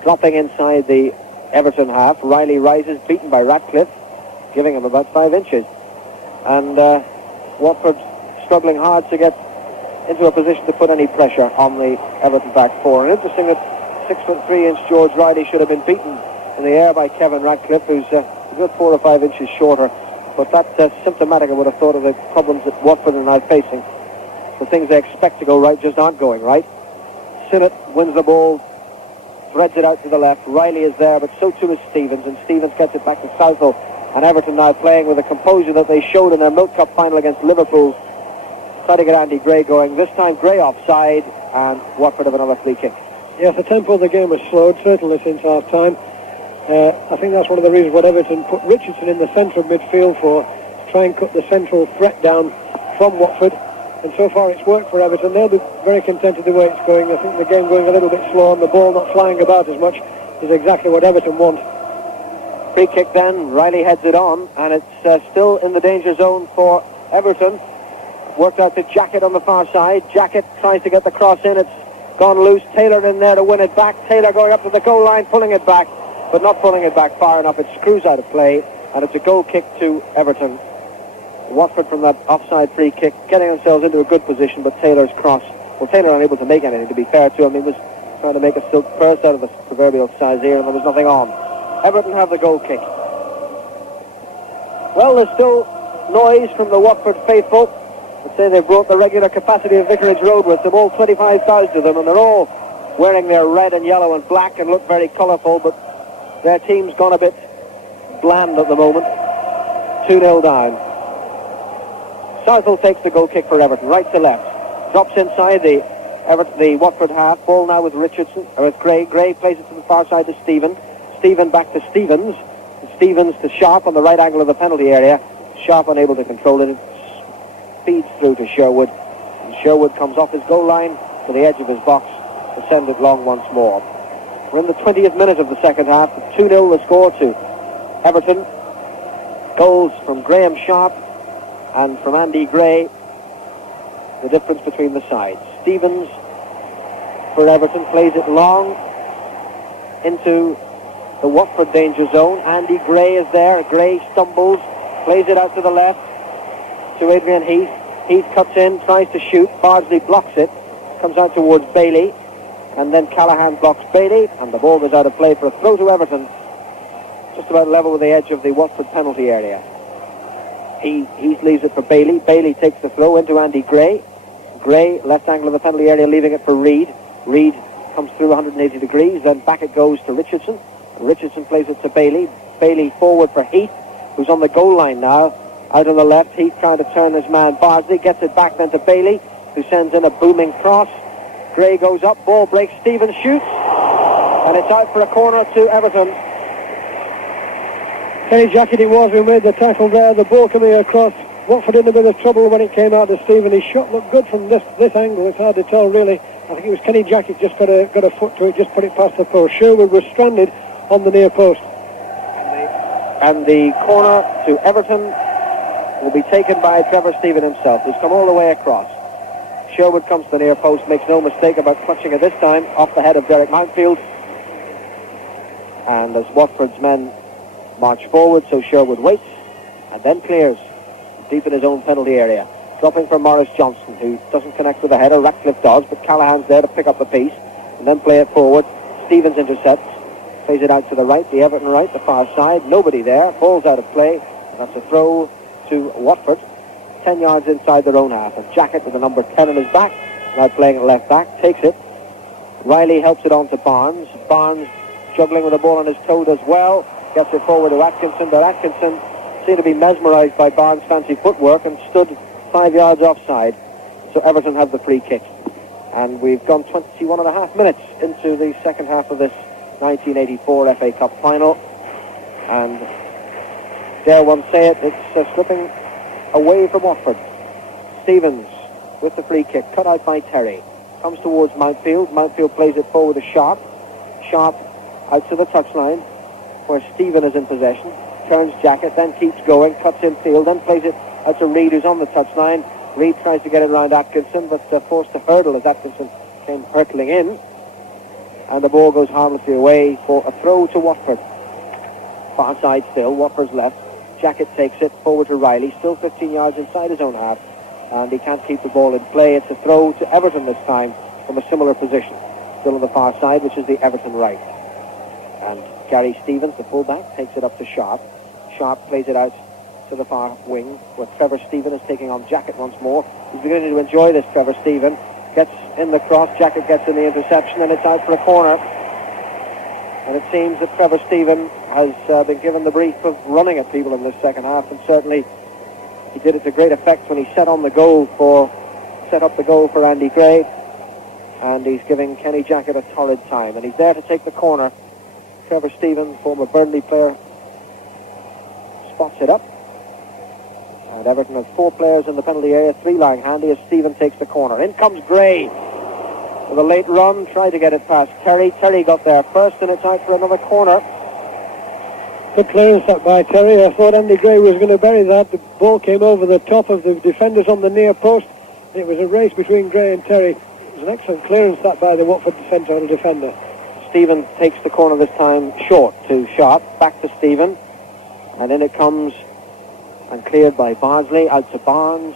Dropping inside the Everton half, Riley rises, beaten by Ratcliffe, giving him about 5 inches. And Watford struggling hard to get into a position to put any pressure on the Everton back four. And interesting that 6'3" George Riley should have been beaten in the air by Kevin Ratcliffe, who's a good 4 or 5 inches shorter. But that's symptomatic, I would have thought, of the problems that Watford are now facing. The things they expect to go right just aren't going right. Sinnott wins the ball, threads it out to the left. Riley is there, but so too is Stevens, and Stevens gets it back to Southall. And Everton now playing with the composure that they showed in their Milk Cup final against Liverpool. Try to get Andy Gray going. This time Gray offside, and Watford have another free kick. Yes, the tempo of the game was slowed, certainly since half-time. I think that's one of the reasons what Everton put Richardson in the centre of midfield for, to try and cut the central threat down from Watford. And so far it's worked for Everton. They'll be very contented the way it's going. I think the game going a little bit slow and the ball not flying about as much. is exactly what Everton want. Free kick then, Riley heads it on, and it's still in the danger zone for Everton. Worked out to Jacket on the far side. Jacket tries to get the cross in, it's gone loose. Taylor in there to win it back. Taylor going up to the goal line, pulling it back, but not pulling it back far enough. It screws out of play, and it's a goal kick to Everton. Watford from that offside free kick, getting themselves into a good position, but Taylor's cross, well, Taylor unable to make anything, to be fair to him. He was trying to make a silk purse out of the proverbial Sazier, and there was nothing on. Everton have the goal kick. Well, there's still noise from the Watford faithful. I'd say they brought the regular capacity of Vicarage Road with them, all 25,000 of them, and they're all wearing their red and yellow and black and look very colourful, but their team's gone a bit bland at the moment. 2-0 down. Southall takes the goal kick for Everton, right to left. Drops inside the Watford half. Ball now with Richardson, or with Gray. Gray plays it to the far side to Stephen. Stephen back to Stevens. Stevens to Sharp on the right angle of the penalty area. Sharp unable to control it. It feeds through to Sherwood. And Sherwood comes off his goal line to the edge of his box to send it long once more. We're in the 20th minute of the second half. 2-0 the score to Everton. Goals from Graham Sharp and from Andy Gray. The difference between the sides. Stevens for Everton plays it long into the Watford danger zone. Andy Gray is there. Gray stumbles, plays it out to the left to Adrian Heath. Heath cuts in, tries to shoot. Bardsley blocks it, comes out towards Bailey, and then Callahan blocks Bailey, and the ball goes out of play for a throw to Everton, just about level with the edge of the Watford penalty area. Heath leaves it for Bailey. Bailey takes the throw into Andy Gray. Gray, left angle of the penalty area, leaving it for Reid. Reid comes through 180 degrees, then back it goes to Richardson. Richardson plays it to Bailey. Bailey forward for Heath, who's on the goal line now. Out on the left, Heath trying to turn his man Bardsley. Gets it back then to Bailey, who sends in a booming cross. Gray goes up, ball breaks, Stevens shoots, and it's out for a corner to Everton. Kenny Jackett it was who made the tackle there. The ball coming across. Watford in a bit of trouble when it came out to Stephen. His shot looked good from this angle. It's hard to tell really. I think it was Kenny Jackett just got a foot to it, just put it past the post. Sherwood was stranded on the near post. And the corner to Everton will be taken by Trevor Stephen himself, who's come all the way across. Sherwood comes to the near post, makes no mistake about clutching it this time, off the head of Derek Mountfield. And as Watford's men march forward, so Sherwood waits and then clears deep in his own penalty area. Dropping for Morris Johnson, who doesn't connect with the header. Ratcliffe does, but Callahan's there to pick up the piece and then play it forward. Stevens intercepts, plays it out to the right, the Everton right, the far side. Nobody there, ball's out of play, and that's a throw to Watford, 10 yards inside their own half. And Jackett with the number 10 on his back, now playing at left back, takes it. Riley helps it on to Barnes. Barnes juggling with the ball on his toe as well, gets it forward to Atkinson, but Atkinson seemed to be mesmerised by Barnes' fancy footwork and stood 5 yards offside. So Everton have the free kick. And we've gone 21 and a half minutes into the second half of this 1984 FA Cup final. And dare one say it, it's slipping away from Watford. Stevens with the free kick, cut out by Terry. Comes towards Mountfield. Mountfield plays it forward to Sharp. Sharp out to the touchline, where Stephen is in possession. Turns Jackett, then keeps going, cuts infield, then plays it out to Reid, who's on the touchline. Reid tries to get it around Atkinson, but forced to hurdle as Atkinson came hurtling in. And the ball goes harmlessly away for a throw to Watford. Far side still, Watford's left. Jackett takes it forward to Riley, still 15 yards inside his own half, and he can't keep the ball in play. It's a throw to Everton this time from a similar position, still on the far side, which is the Everton right. And Gary Stevens, the fullback, takes it up to Sharp. Sharp plays it out to the far wing, where Trevor Stephen is taking on Jackett once more. He's beginning to enjoy this, Trevor Stephen. Gets in the cross, Jackett gets in the interception, and it's out for a corner. And it seems that Trevor Stephen has been given the brief of running at people in this second half, and certainly he did it to great effect when he set up the goal for Andy Gray, and he's giving Kenny Jackett a torrid time, and he's there to take the corner. Trevor Stephen, former Burnley player, spots it up, and Everton has 4 players in the penalty area, 3 lying handy as Stephen takes the corner. In comes Gray. with a late run, tried to get it past Terry. Terry got there first, and it's out for another corner. Good clearance that by Terry. I thought Andy Gray was going to bury that. The ball came over the top of the defenders on the near post. It was a race between Gray and Terry. It was an excellent clearance that by the Watford central defender. Stephen takes the corner this time short to Sharp. Back to Stephen. And in it comes, and cleared by Bardsley, out to Barnes.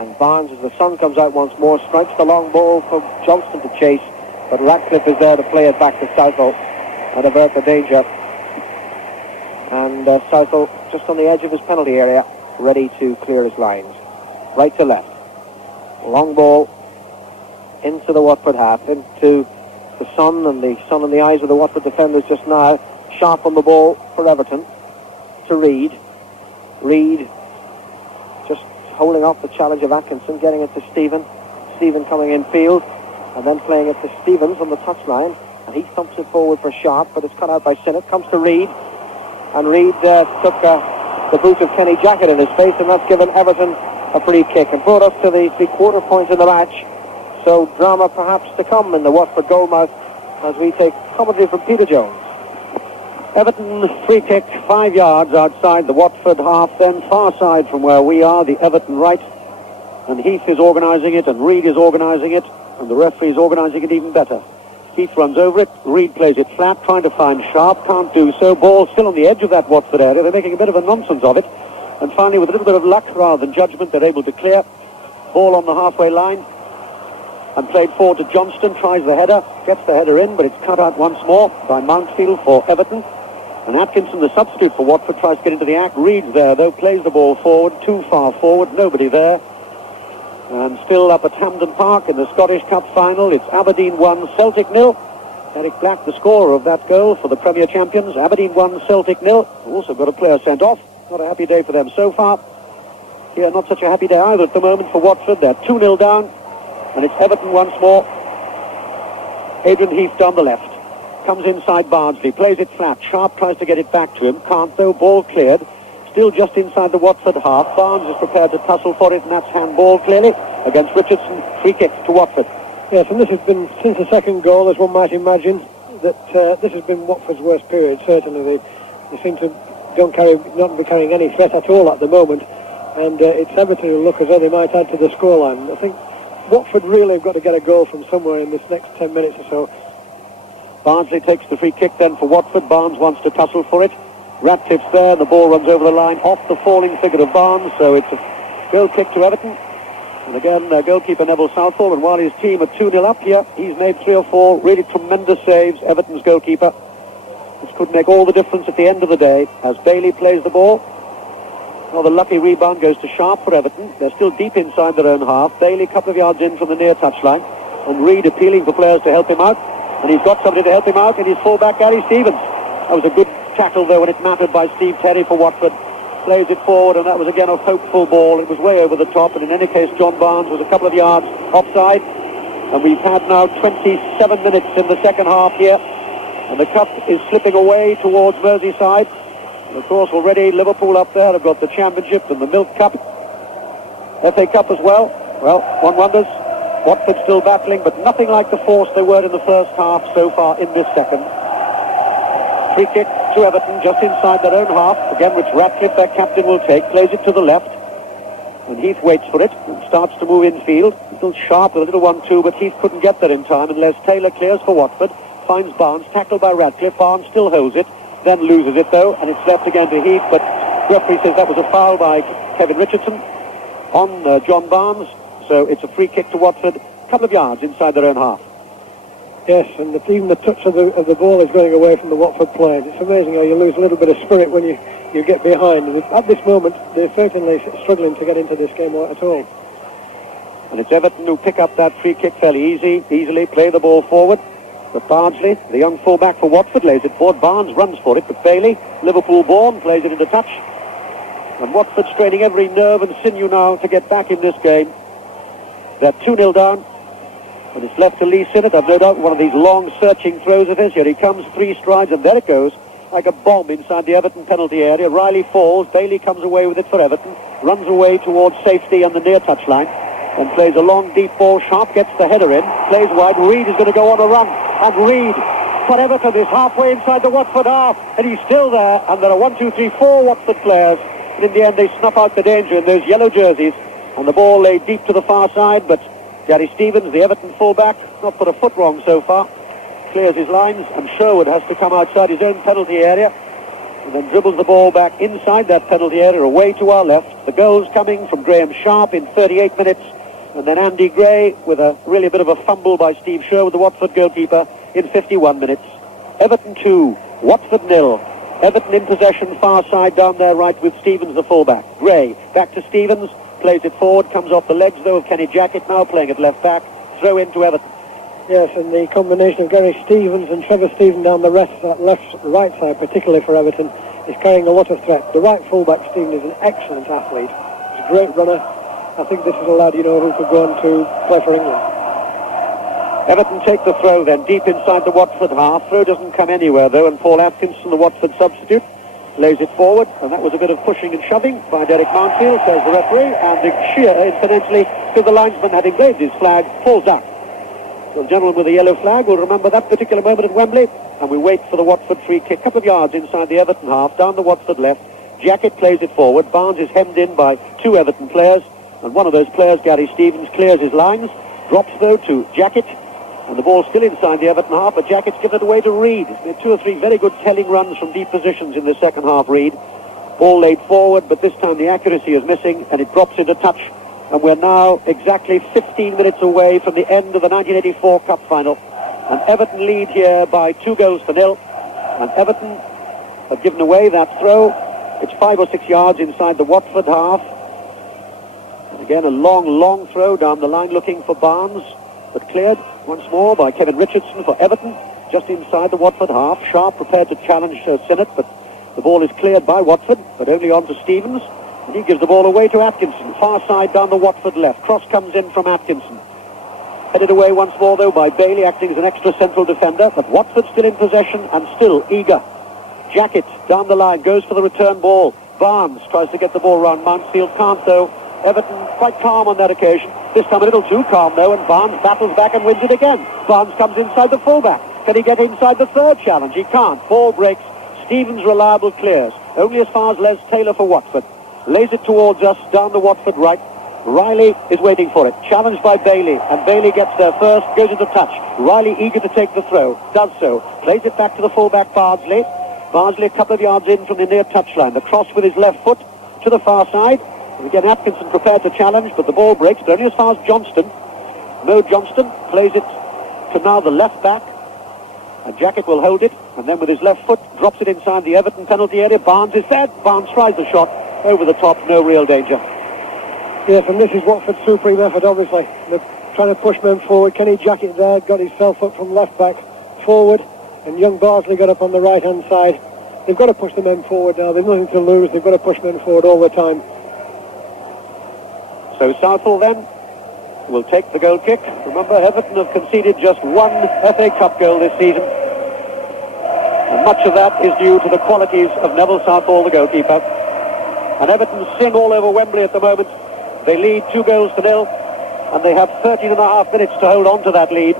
And Barnes, as the sun comes out once more, strikes the long ball for Johnston to chase. But Ratcliffe is there to play it back to Southall and avert the danger. And Southall just on the edge of his penalty area, ready to clear his lines. Right to left. Long ball into the Watford half, into the sun and the eyes of the Watford defenders just now. Sharp on the ball for Everton to Reid. Reid just holding off the challenge of Atkinson, getting it to Stephen. Stephen coming in field and then playing it to Stevens on the touchline, and he thumps it forward for Sharp, but it's cut out by Sinnott. Comes to Reid, and Reid took the boot of Kenny Jackett in his face, and that's given Everton a free kick and brought us to the 3/4 points in the match. So drama perhaps to come in the Watford goalmouth as we take commentary from Peter Jones. Everton free kick 5 yards outside the Watford half, then far side from where we are, the Everton right. And Heath is organising it, and Reid is organising it, and the referee is organising it even better. Heath runs over it, Reid plays it flat, trying to find Sharp, can't do so. Ball still on the edge of that Watford area, they're making a bit of a nonsense of it. And finally, with a little bit of luck rather than judgment, they're able to clear. Ball on the halfway line, and played forward to Johnston, tries the header, gets the header in, but it's cut out once more by Mountfield for Everton. And Atkinson, the substitute for Watford, tries to get into the act. Reid's there, though, plays the ball forward, too far forward, nobody there. And still up at Hampden Park in the Scottish Cup final, it's Aberdeen 1, Celtic 0. Eric Black, the scorer of that goal for the Premier Champions. Aberdeen 1, Celtic 0. Also got a player sent off. Not a happy day for them so far. Yeah, not such a happy day either at the moment for Watford. They're 2-0 down, and it's Everton once more. Adrian Heath down the left. Comes inside Bardsley, plays it flat. Sharp tries to get it back to him. Can't though, ball cleared. Still just inside the Watford half. Barnes is prepared to tussle for it, and that's handball clearly against Richardson. Free kick to Watford. Yes, and this has been, since the second goal, as one might imagine, that this has been Watford's worst period, certainly. They seem to not be carrying any threat at all at the moment, and it's Everton who look as though they might add to the scoreline. I think Watford really have got to get a goal from somewhere in this next 10 minutes or so. Barnsley takes the free kick then for Watford. Barnes wants to tussle for it. Ratcliffe's there, and the ball runs over the line off the falling figure of Barnes, so it's a goal kick to Everton. And again, goalkeeper Neville Southall, and while his team are 2-0 up here, he's made 3 or 4 really tremendous saves, Everton's goalkeeper, which could make all the difference at the end of the day as Bailey plays the ball. Well, the lucky rebound goes to Sharp for Everton. They're still deep inside their own half. Bailey a couple of yards in from the near touchline, and Reid appealing for players to help him out, and he's got somebody to help him out in his fullback Gary Stevens. That was a good tackle there when it mattered by Steve Terry for Watford. Plays it forward, and that was again a hopeful ball. It was way over the top, and in any case John Barnes was a couple of yards offside. And we've had now 27 minutes in the second half here, and the cup is slipping away towards Merseyside. And of course already Liverpool up there have got the Championship and the Milk Cup, FA Cup as well. Well, one wonders. Watford still battling, but nothing like the force they were in the first half so far in this second. Free kick to Everton just inside their own half, again which Ratcliffe, their captain, will take. Plays it to the left, and Heath waits for it and starts to move infield. Little Sharp with a little 1-2, but Heath couldn't get there in time unless Taylor clears for Watford. Finds Barnes, tackled by Ratcliffe. Barnes still holds it, then loses it though, and it's left again to Heath, but referee says that was a foul by Kevin Richardson on John Barnes, so it's a free kick to Watford, a couple of yards inside their own half. Yes, and even the touch of the ball is going away from the Watford players. It's amazing how you lose a little bit of spirit when you get behind. And at this moment, they're certainly struggling to get into this game at all. And it's Everton who pick up that free kick fairly easily, play the ball forward. But Bardsley, the young fullback for Watford, lays it forward. Barnes runs for it, but Bailey, Liverpool-born, plays it into touch. And Watford straining every nerve and sinew now to get back in this game. They're 2-0 down. And it's left to Lee Sinnott. I've no doubt one of these long searching throws of his. Here he comes, 3 strides, and there it goes, like a bomb inside the Everton penalty area. Riley falls, Bailey comes away with it for Everton, runs away towards safety on the near touchline. and plays a long deep ball. Sharp gets the header in, plays wide. Reid is going to go on a run, and Reid for Everton is halfway inside the Watford half, and he's still there, and there are 4 Watford players, and in the end they snuff out the danger in those yellow jerseys, and the ball laid deep to the far side, but Gary Stevens, the Everton fullback, not put a foot wrong so far, clears his lines, and Sherwood has to come outside his own penalty area, and then dribbles the ball back inside that penalty area, away to our left. The goals coming from Graham Sharp in 38 minutes, and then Andy Gray with a bit of a fumble by Steve Sherwood, the Watford goalkeeper, in 51 minutes. Everton 2, Watford 0. Everton in possession, far side down their right with Stevens, the fullback. Gray back to Stevens, plays it forward, comes off the legs though of Kenny Jackett, now playing at left back. Throw into Everton. Yes, and the combination of Gary Stevens and Trevor Stephen down the right side, particularly for Everton, is carrying a lot of threat. The right fullback, Stephen, is an excellent athlete. He's a great runner. I think this is a lad, who could go on to play for England. Everton take the throw then, deep inside the Watford half. Throw doesn't come anywhere though, and Paul Atkinson, the Watford substitute, lays it forward, and that was a bit of pushing and shoving by Derek Mountfield, says the referee, and the sheer, incidentally, because the linesman had engraved his flag, falls down. So the gentleman with the yellow flag will remember that particular moment at Wembley, and we wait for the Watford free kick, a couple of yards inside the Everton half, down the Watford left. Jackett plays it forward, Barnes is hemmed in by 2 Everton players, and one of those players, Gary Stevens, clears his lines, drops though to Jackett, and the ball's still inside the Everton half, but Jackett's given it away to Reid. 2 or 3 very good telling runs from deep positions in the second half, Reid. Ball laid forward, but this time the accuracy is missing, and it drops into touch. And we're now exactly 15 minutes away from the end of the 1984 Cup final. And Everton lead here by 2-0. And Everton have given away that throw. It's 5 or 6 yards inside the Watford half. And again, a long throw down the line looking for Barnes, but cleared once more by Kevin Richardson for Everton, just inside the Watford half. Sharp prepared to challenge Sinnott, but the ball is cleared by Watford, but only on to Stevens. And he gives the ball away to Atkinson, far side down the Watford left. Cross comes in from Atkinson. Headed away once more, though, by Bailey, acting as an extra central defender. But Watford still in possession and still eager. Jackett down the line, goes for the return ball. Barnes tries to get the ball round Mountfield, can't though. Everton quite calm on that occasion. This time a little too calm, though, and Barnes battles back and wins it again. Barnes comes inside the fullback. Can he get inside the third challenge? He can't. Ball breaks. Stevens reliable clears. Only as far as Les Taylor for Watford. Lays it towards us, down the Watford right. Riley is waiting for it. Challenged by Bailey, and Bailey gets there first, goes into touch. Riley eager to take the throw, does so. Plays it back to the fullback Bardsley. Bardsley a couple of yards in from the near touchline. The cross with his left foot to the far side. And again, Atkinson prepared to challenge, but the ball breaks, but only as far as Johnston. Mo Johnston plays it to now the left back. And Jackett will hold it, and then with his left foot, drops it inside the Everton penalty area. Barnes is there. Barnes tries the shot. Over the top, no real danger. Yes, and this is Watford's supreme effort, obviously. They're trying to push men forward. Kenny Jackett there got himself up from left back forward, and young Bardsley got up on the right-hand side. They've got to push the men forward now. They've nothing to lose. They've got to push men forward all the time. So Southall then will take the goal kick. Remember, Everton have conceded just 1 FA Cup goal this season. And much of that is due to the qualities of Neville Southall, the goalkeeper. And Everton sing all over Wembley at the moment. They lead 2-0, and they have 13 and a half minutes to hold on to that lead.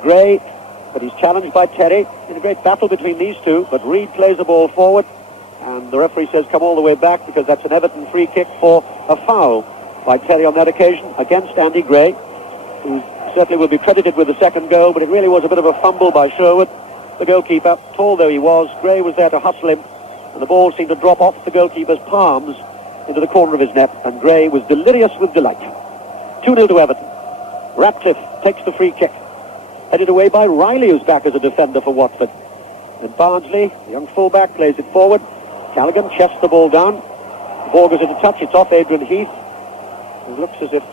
Gray, but he's challenged by Terry in a great battle between these two, but Reid plays the ball forward, and the referee says come all the way back because that's an Everton free kick for a foul by Terry on that occasion against Andy Gray, who certainly will be credited with the second goal, but it really was a bit of a fumble by Sherwood, the goalkeeper. Tall though he was, Gray was there to hustle him, and the ball seemed to drop off the goalkeeper's palms into the corner of his net, and Gray was delirious with delight. 2-0 to Everton. Ratcliffe takes the free kick. Headed away by Riley, who's back as a defender for Watford. And Bardsley, the young fullback, plays it forward. Callaghan chests the ball down. The ball goes into touch. It's off Adrian Heath. It looks as if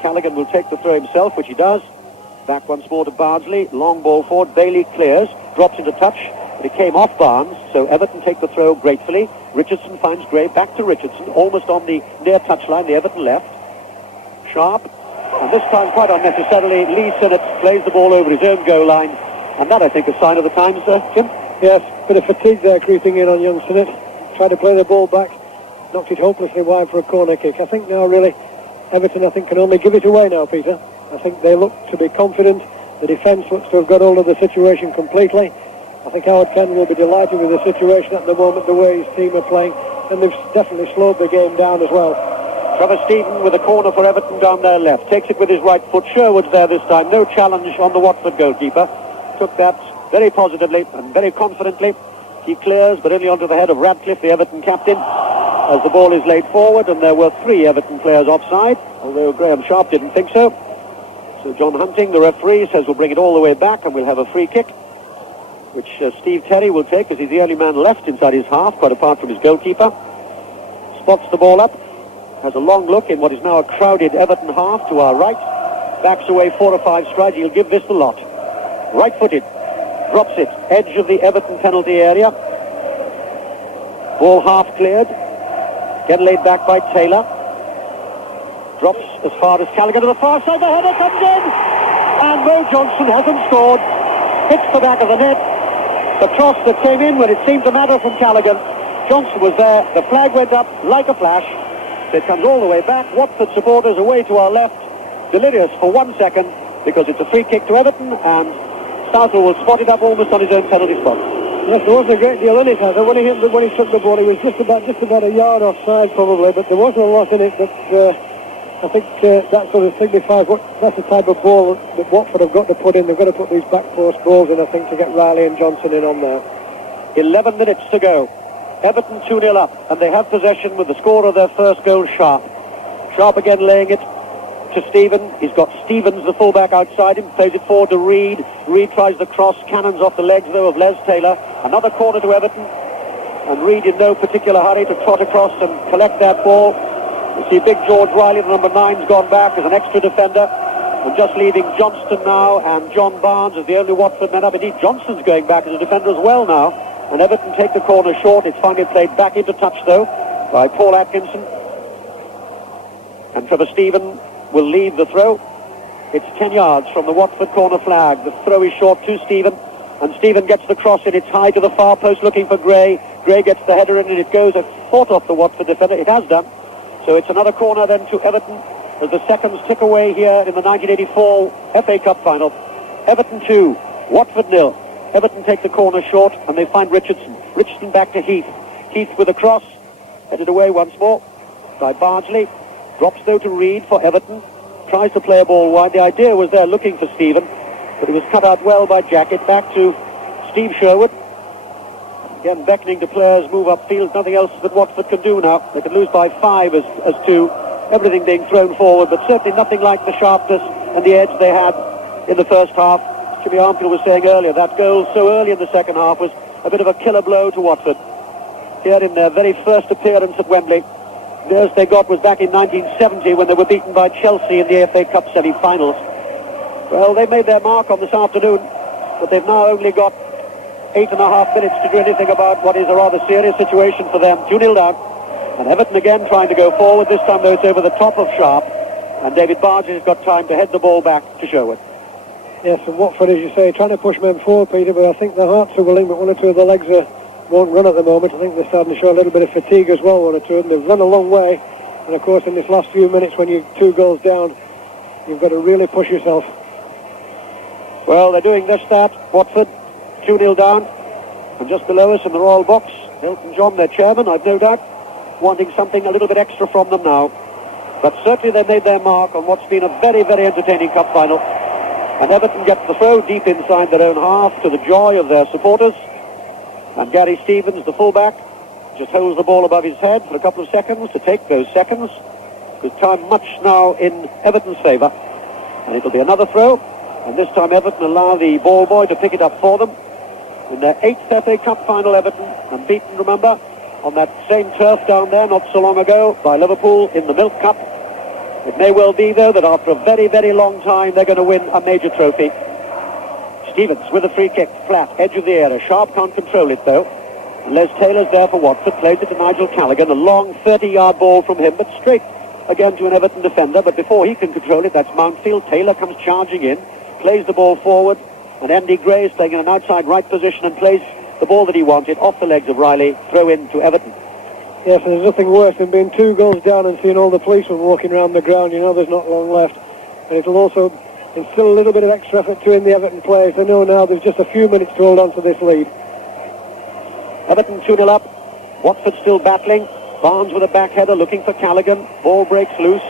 Callaghan will take the throw himself, which he does. Back once more to Bardsley. Long ball forward. Bailey clears. Drops into touch. But it came off Barnes, so Everton take the throw gratefully. Richardson finds Gray. Back to Richardson, almost on the near touchline, the Everton left. Sharp. And this time, quite unnecessarily, Lee Sinnott plays the ball over his own goal line. And that, I think, is a sign of the times, Jim? Yes, bit of fatigue there creeping in on young Sinnott. Tried to play the ball back. Knocked it hopelessly wide for a corner kick. I think now, really, Everton, I think, can only give it away now, Peter. I think they look to be confident. The defence looks to have got hold of the situation completely. I think Howard Ken will be delighted with the situation at the moment, the way his team are playing, and they've definitely slowed the game down as well. Trevor Stephen with a corner for Everton down their left. Takes it with his right foot. Sherwood's there this time. No challenge on the Watford goalkeeper. Took that very positively and very confidently. He clears, but only onto the head of Radcliffe, the Everton captain, as the ball is laid forward, and there were 3 Everton players offside, although Graham Sharp didn't think so. So John Hunting, the referee, says we'll bring it all the way back and we'll have a free kick, which Steve Terry will take as he's the only man left inside his half, quite apart from his goalkeeper. Spots the ball up, has a long look in what is now a crowded Everton half to our right, backs away 4 or 5 strides. He'll give this the lot. Right-footed, drops it, edge of the Everton penalty area. Ball half cleared, again laid back by Taylor. Drops as far as Callaghan to the far side, the header comes in, and Mo Johnson hasn't scored. Hits the back of the net. The cross that came in when it seemed to matter from Callaghan. Johnson was there, the flag went up like a flash. It comes all the way back. Watford supporters away to our left, delirious for 1 second, because it's a free kick to Everton, and Southall will spot it up almost on his own penalty spot. Yes, there wasn't a great deal in it, Hazard. When he took the ball, he was just about a yard offside probably, but there wasn't a lot in it. But I think that sort of signifies that's the type of ball that Watford have got to put in. They've got to put these back post balls in, I think, to get Riley and Johnson in on there. 11 minutes to go. Everton 2-0 up, and they have possession with the score of their first goal, Sharp. Sharp again laying it to Stephen. He's got Stevens, the fullback, outside him, plays it forward to Reid. Reid tries the cross, cannons off the legs, though, of Les Taylor. Another corner to Everton, and Reid in no particular hurry to trot across and collect that ball. You see big George Riley, the number 9's gone back as an extra defender, and just leaving Johnston now, and John Barnes as the only Watford men up. Indeed, Johnston's going back as a defender as well now. And Everton take the corner short. It's finally played back into touch, though, by Paul Atkinson. And Trevor Stephen will lead the throw. It's 10 yards from the Watford corner flag. The throw is short to Stephen, and Stephen gets the cross in. It's high to the far post looking for Gray. Gray gets the header in, and it goes a foot off the Watford defender. It has done. So it's another corner then to Everton as the seconds tick away here in the 1984 FA Cup final. Everton 2, Watford 0. Everton take the corner short, and they find Richardson. Richardson back to Heath. Heath with a cross, headed away once more by Bardsley. Drops though to Reid for Everton. Tries to play a ball wide. The idea was there looking for Stephen, but it was cut out well by Jacket. Back to Steve Sherwood. Again beckoning to players move upfield. Nothing else that Watford can do now. They can lose by 5 as 2. Everything being thrown forward, but certainly nothing like the sharpness and the edge they had in the first half. Jimmy Armfield was saying earlier, that goal so early in the second half was a bit of a killer blow to Watford. Here in their very first appearance at Wembley, theirs they got was back in 1970 when they were beaten by Chelsea in the FA Cup semi-finals. Well, they made their mark on this afternoon, but they've now only got 8.5 minutes to do anything about what is a rather serious situation for them. 2-0 down, and Everton again trying to go forward. This time, though, it's over the top of Sharp, and David Bardsley has got time to head the ball back to Sherwood. Yes, and Watford, as you say, trying to push men forward, Peter, but I think their hearts are willing, but 1 or 2 of the legs won't run at the moment. I think they're starting to show a little bit of fatigue as well, 1 or 2 of them. They've run a long way, and of course in this last few minutes when you're 2 goals down, you've got to really push yourself. Well, they're doing just that. Watford, 2-0 down, and just below us in the Royal Box, Elton John, their chairman, I've no doubt, wanting something a little bit extra from them now. But certainly they made their mark on what's been a very, very entertaining cup final. And Everton gets the throw deep inside their own half to the joy of their supporters. And Gary Stevens, the fullback, just holds the ball above his head for a couple of seconds to take those seconds. With time much now in Everton's favour. And it'll be another throw. And this time Everton allow the ball boy to pick it up for them. In their 8th FA Cup final, Everton, and beaten, remember, on that same turf down there not so long ago by Liverpool in the Milk Cup. It may well be, though, that after a very, very long time, they're going to win a major trophy. Stevens with a free kick, flat, edge of the area. Sharp can't control it, though. Les Taylor's there for Watford, plays it to Nigel Callaghan. A long 30-yard ball from him, but straight again to an Everton defender. But before he can control it, that's Mountfield. Taylor comes charging in, plays the ball forward, and Andy Gray is playing in an outside right position and plays the ball that he wanted off the legs of Riley, throw in to Everton. Yes, and there's nothing worse than being 2 goals down and seeing all the policemen walking around the ground. You know there's not long left. And it'll also instill a little bit of extra effort to in the Everton players. They know now there's just a few minutes to hold on to this lead. Everton 2-0 up. Watford still battling. Barnes with a back header looking for Callaghan. Ball breaks loose.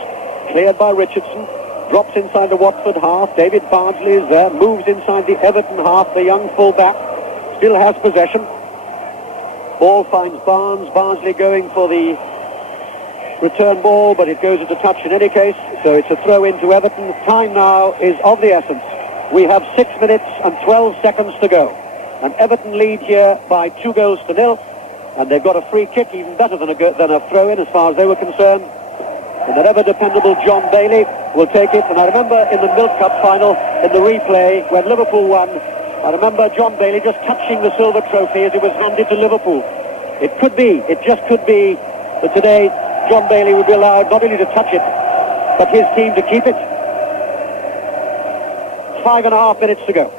Cleared by Richardson. Drops inside the Watford half. David Bardsley is there. Moves inside the Everton half. The young full-back still has possession. Ball finds Barnes. Bardsley going for the return ball, but it goes into touch in any case. So it's a throw into Everton. Time now is of the essence. We have 6 minutes and 12 seconds to go. And Everton lead here by 2-0. And they've got a free kick, even better than a throw-in as far as they were concerned. And that ever-dependable John Bailey will take it. And I remember in the Milk Cup final, in the replay, when Liverpool won, I remember John Bailey just touching the silver trophy as it was handed to Liverpool. It just could be, that today John Bailey would be allowed not only to touch it, but his team to keep it. 5.5 minutes to go.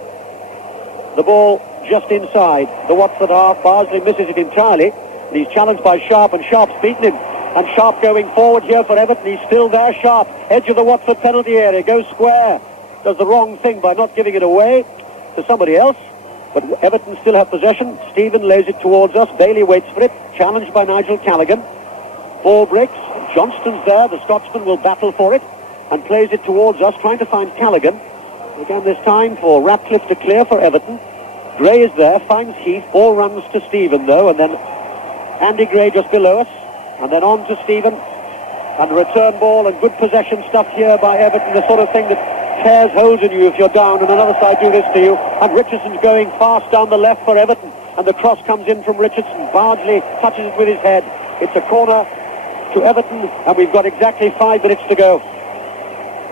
The ball just inside the Watford half. Bardsley misses it entirely. And he's challenged by Sharp, and Sharp's beaten him. And Sharp going forward here for Everton. He's still there, Sharp. Edge of the Watford penalty area. Goes square. Does the wrong thing by not giving it away to somebody else. But Everton still have possession. Stephen lays it towards us. Bailey waits for it. Challenged by Nigel Callaghan. Ball breaks. Johnston's there. The Scotsman will battle for it and plays it towards us, trying to find Callaghan. Again, there's time for Ratcliffe to clear for Everton. Gray is there, finds Heath. Ball runs to Stephen, though, and then Andy Gray just below us. And then on to Stephen. And return ball and good possession stuff here by Everton. The sort of thing that tears holes in you if you're down, and another side do this to you. And Richardson's going fast down the left for Everton. And the cross comes in from Richardson. Bardsley touches it with his head. It's a corner to Everton, and we've got exactly 5 minutes to go.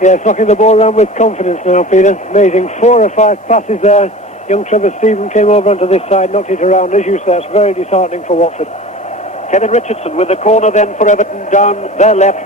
Yes, knocking the ball around with confidence now, Peter. Amazing. 4 or 5 passes there. Young Trevor Stephen came over onto this side, knocked it around. As you say, it's very disheartening for Watford. Kevin Richardson with the corner then for Everton down their left.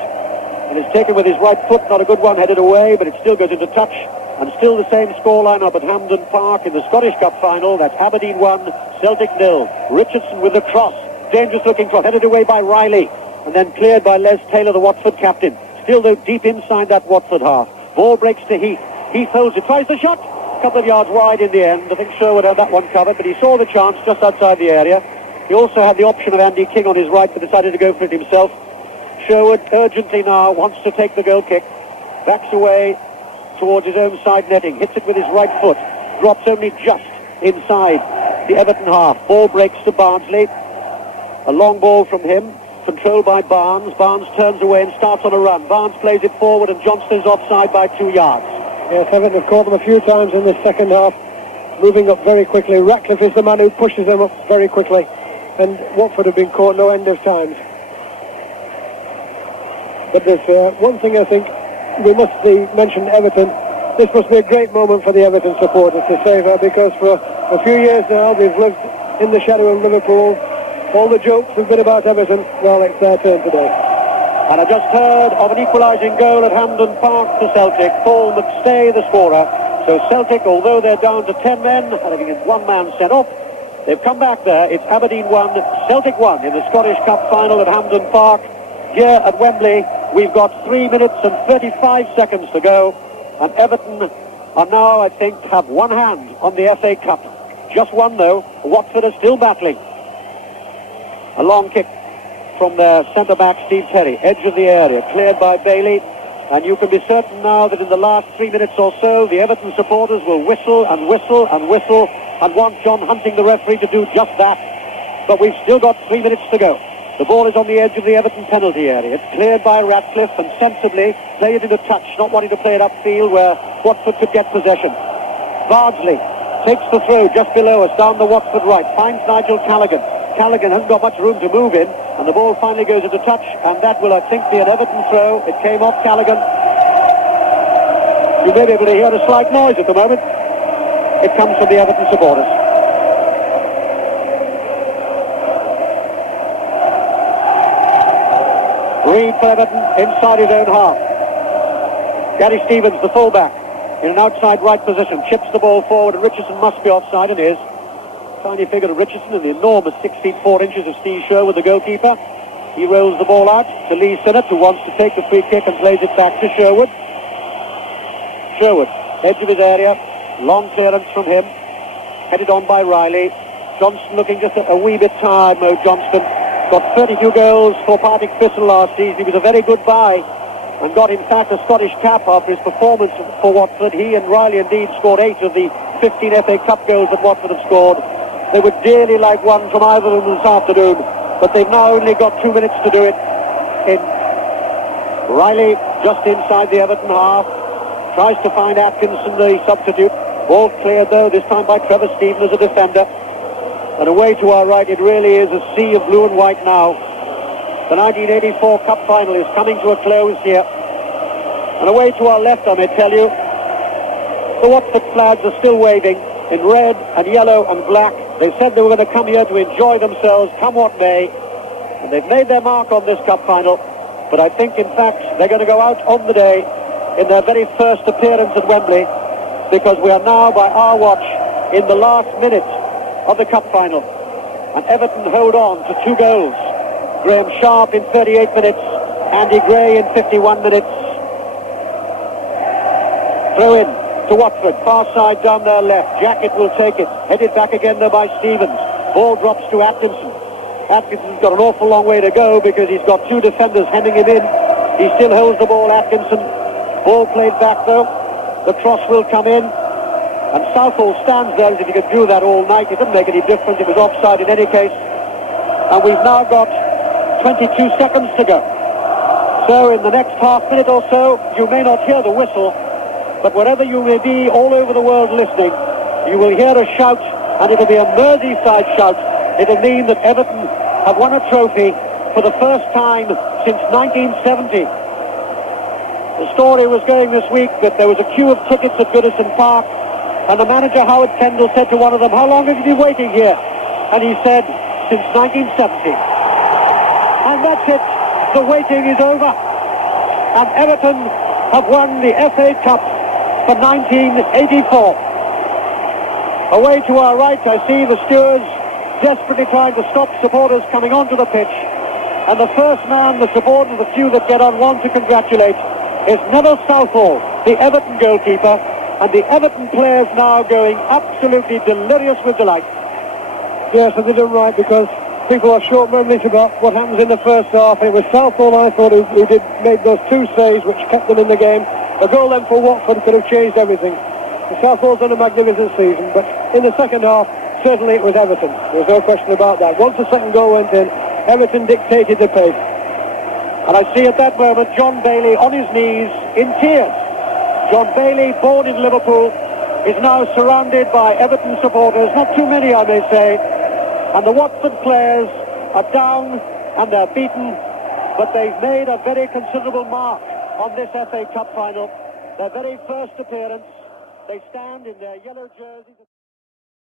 And it's taken with his right foot, not a good one, headed away, but it still goes into touch. And still the same scoreline up at Hampden Park in the Scottish Cup final. That's Aberdeen 1, Celtic 0. Richardson with the cross. Dangerous looking cross, headed away by Riley. And then cleared by Les Taylor, the Watford captain. Still though deep inside that Watford half. Ball breaks to Heath. Heath holds it, tries the shot. A couple of yards wide in the end. I think Sherwood had that one covered, but he saw the chance just outside the area. He also had the option of Andy King on his right, but decided to go for it himself. Sherwood urgently now wants to take the goal kick. Backs away towards his own side netting. Hits it with his right foot. Drops only just inside the Everton half. Ball breaks to Bardsley. A long ball from him. Controlled by Barnes. Barnes turns away and starts on a run. Barnes plays it forward and Johnston's offside by 2 yards. Yes, Everton have caught them a few times in the second half. Moving up very quickly. Ratcliffe is the man who pushes them up very quickly. And Watford have been caught no end of times. But there's one thing I think we must mention Everton. This must be a great moment for the Everton supporters to save her, because for a few years now they've lived in the shadow of Liverpool. All the jokes have been about Everton. Well, it's their turn today. And I just heard of an equalising goal at Hampden Park to Celtic. Paul McStay, the scorer. So Celtic, although they're down to 10 men, having one man sent off, they've come back there. It's Aberdeen 1, Celtic 1 in the Scottish Cup final at Hampden Park. Here at Wembley, we've got 3 minutes and 35 seconds to go. And Everton are now, I think, have one hand on the FA Cup. Just one, though. Watford are still battling. A long kick from their centre-back, Steve Terry. Edge of the area, cleared by Bailey. And you can be certain now that in the last 3 minutes or so, the Everton supporters will whistle and whistle and whistle and want John Hunting, the referee, to do just that. But we've still got 3 minutes to go. The ball is on the edge of the Everton penalty area. It's cleared by Ratcliffe and sensibly played into touch, not wanting to play it upfield where Watford could get possession. Bardsley takes the throw just below us, down the Watford right, finds Nigel Callaghan. Callaghan hasn't got much room to move in, and the ball finally goes into touch, and that will, I think, be an Everton throw. It came off Callaghan. You may be able to hear a slight noise at the moment. It comes from the Everton supporters. Reed for Everton inside his own half. Gary Stevens, the fullback, in an outside right position, chips the ball forward, and Richardson must be offside, and is. Tiny figure of Richardson and the enormous 6 feet 4 inches of Steve Sherwood, the goalkeeper. He rolls the ball out to Lee Sinnott, who wants to take the free kick and plays it back to Sherwood. Sherwood, edge of his area, long clearance from him, headed on by Riley. Johnston looking just a wee bit tired, Mo Johnston. Got 32 goals for Partick Thistle last season. He was a very good buy and got, in fact, a Scottish cap after his performance for Watford. He and Riley indeed scored 8 of the 15 FA Cup goals that Watford have scored. They would dearly like one from either of them this afternoon, but they've now only got 2 minutes to do it. In Riley, just inside the Everton half, tries to find Atkinson, the substitute. Ball cleared, though, this time by Trevor Stephen as a defender. And away to our right, it really is a sea of blue and white now. The 1984 Cup final is coming to a close here. And away to our left, I may tell you, the Watford flags are still waving in red and yellow and black. They said they were going to come here to enjoy themselves, come what may. And they've made their mark on this Cup final. But I think, in fact, they're going to go out on the day in their very first appearance at Wembley, because we are now, by our watch, in the last minute of the Cup final. And Everton hold on to 2 goals. Graham Sharp in 38 minutes, Andy Gray in 51 minutes. Throw in to Watford, far side down their left. Jackett will take it, headed back again there by Stevens. Ball drops to Atkinson. Atkinson's got an awful long way to go because he's got 2 defenders hemming him in. He still holds the ball, Atkinson. Ball played back though. The cross will come in. And Southall stands there as if he could do that all night. It didn't make any difference. It was offside in any case. And we've now got 22 seconds to go. So in the next half minute or so, you may not hear the whistle, but wherever you may be all over the world listening, you will hear a shout, and it'll be a Merseyside shout. It'll mean that Everton have won a trophy for the first time since 1970. The story was going this week that there was a queue of tickets at Goodison Park, and the manager, Howard Kendall, said to one of them, "How long have you been waiting here?" And he said, "Since 1970. And that's it. The waiting is over. And Everton have won the FA Cup for 1984. Away to our right, I see the stewards desperately trying to stop supporters coming onto the pitch. And the first man the supporters, the few that get on, want to congratulate is Neville Southall, the Everton goalkeeper. And the Everton players now going absolutely delirious with delight. Yes, and they done right, because people are short memories about what happens in the first half. It was Southall, I thought, who made those 2 saves which kept them in the game. A goal then for Watford could have changed everything. Southall's done a magnificent season, but in the second half, certainly it was Everton. There's no question about that. Once the second goal went in, Everton dictated the pace. And I see at that moment John Bailey on his knees in tears. John Bailey, born in Liverpool, is now surrounded by Everton supporters, not too many I may say, and the Watford players are down and they're beaten, but they've made a very considerable mark on this FA Cup final, their very first appearance. They stand in their yellow jerseys.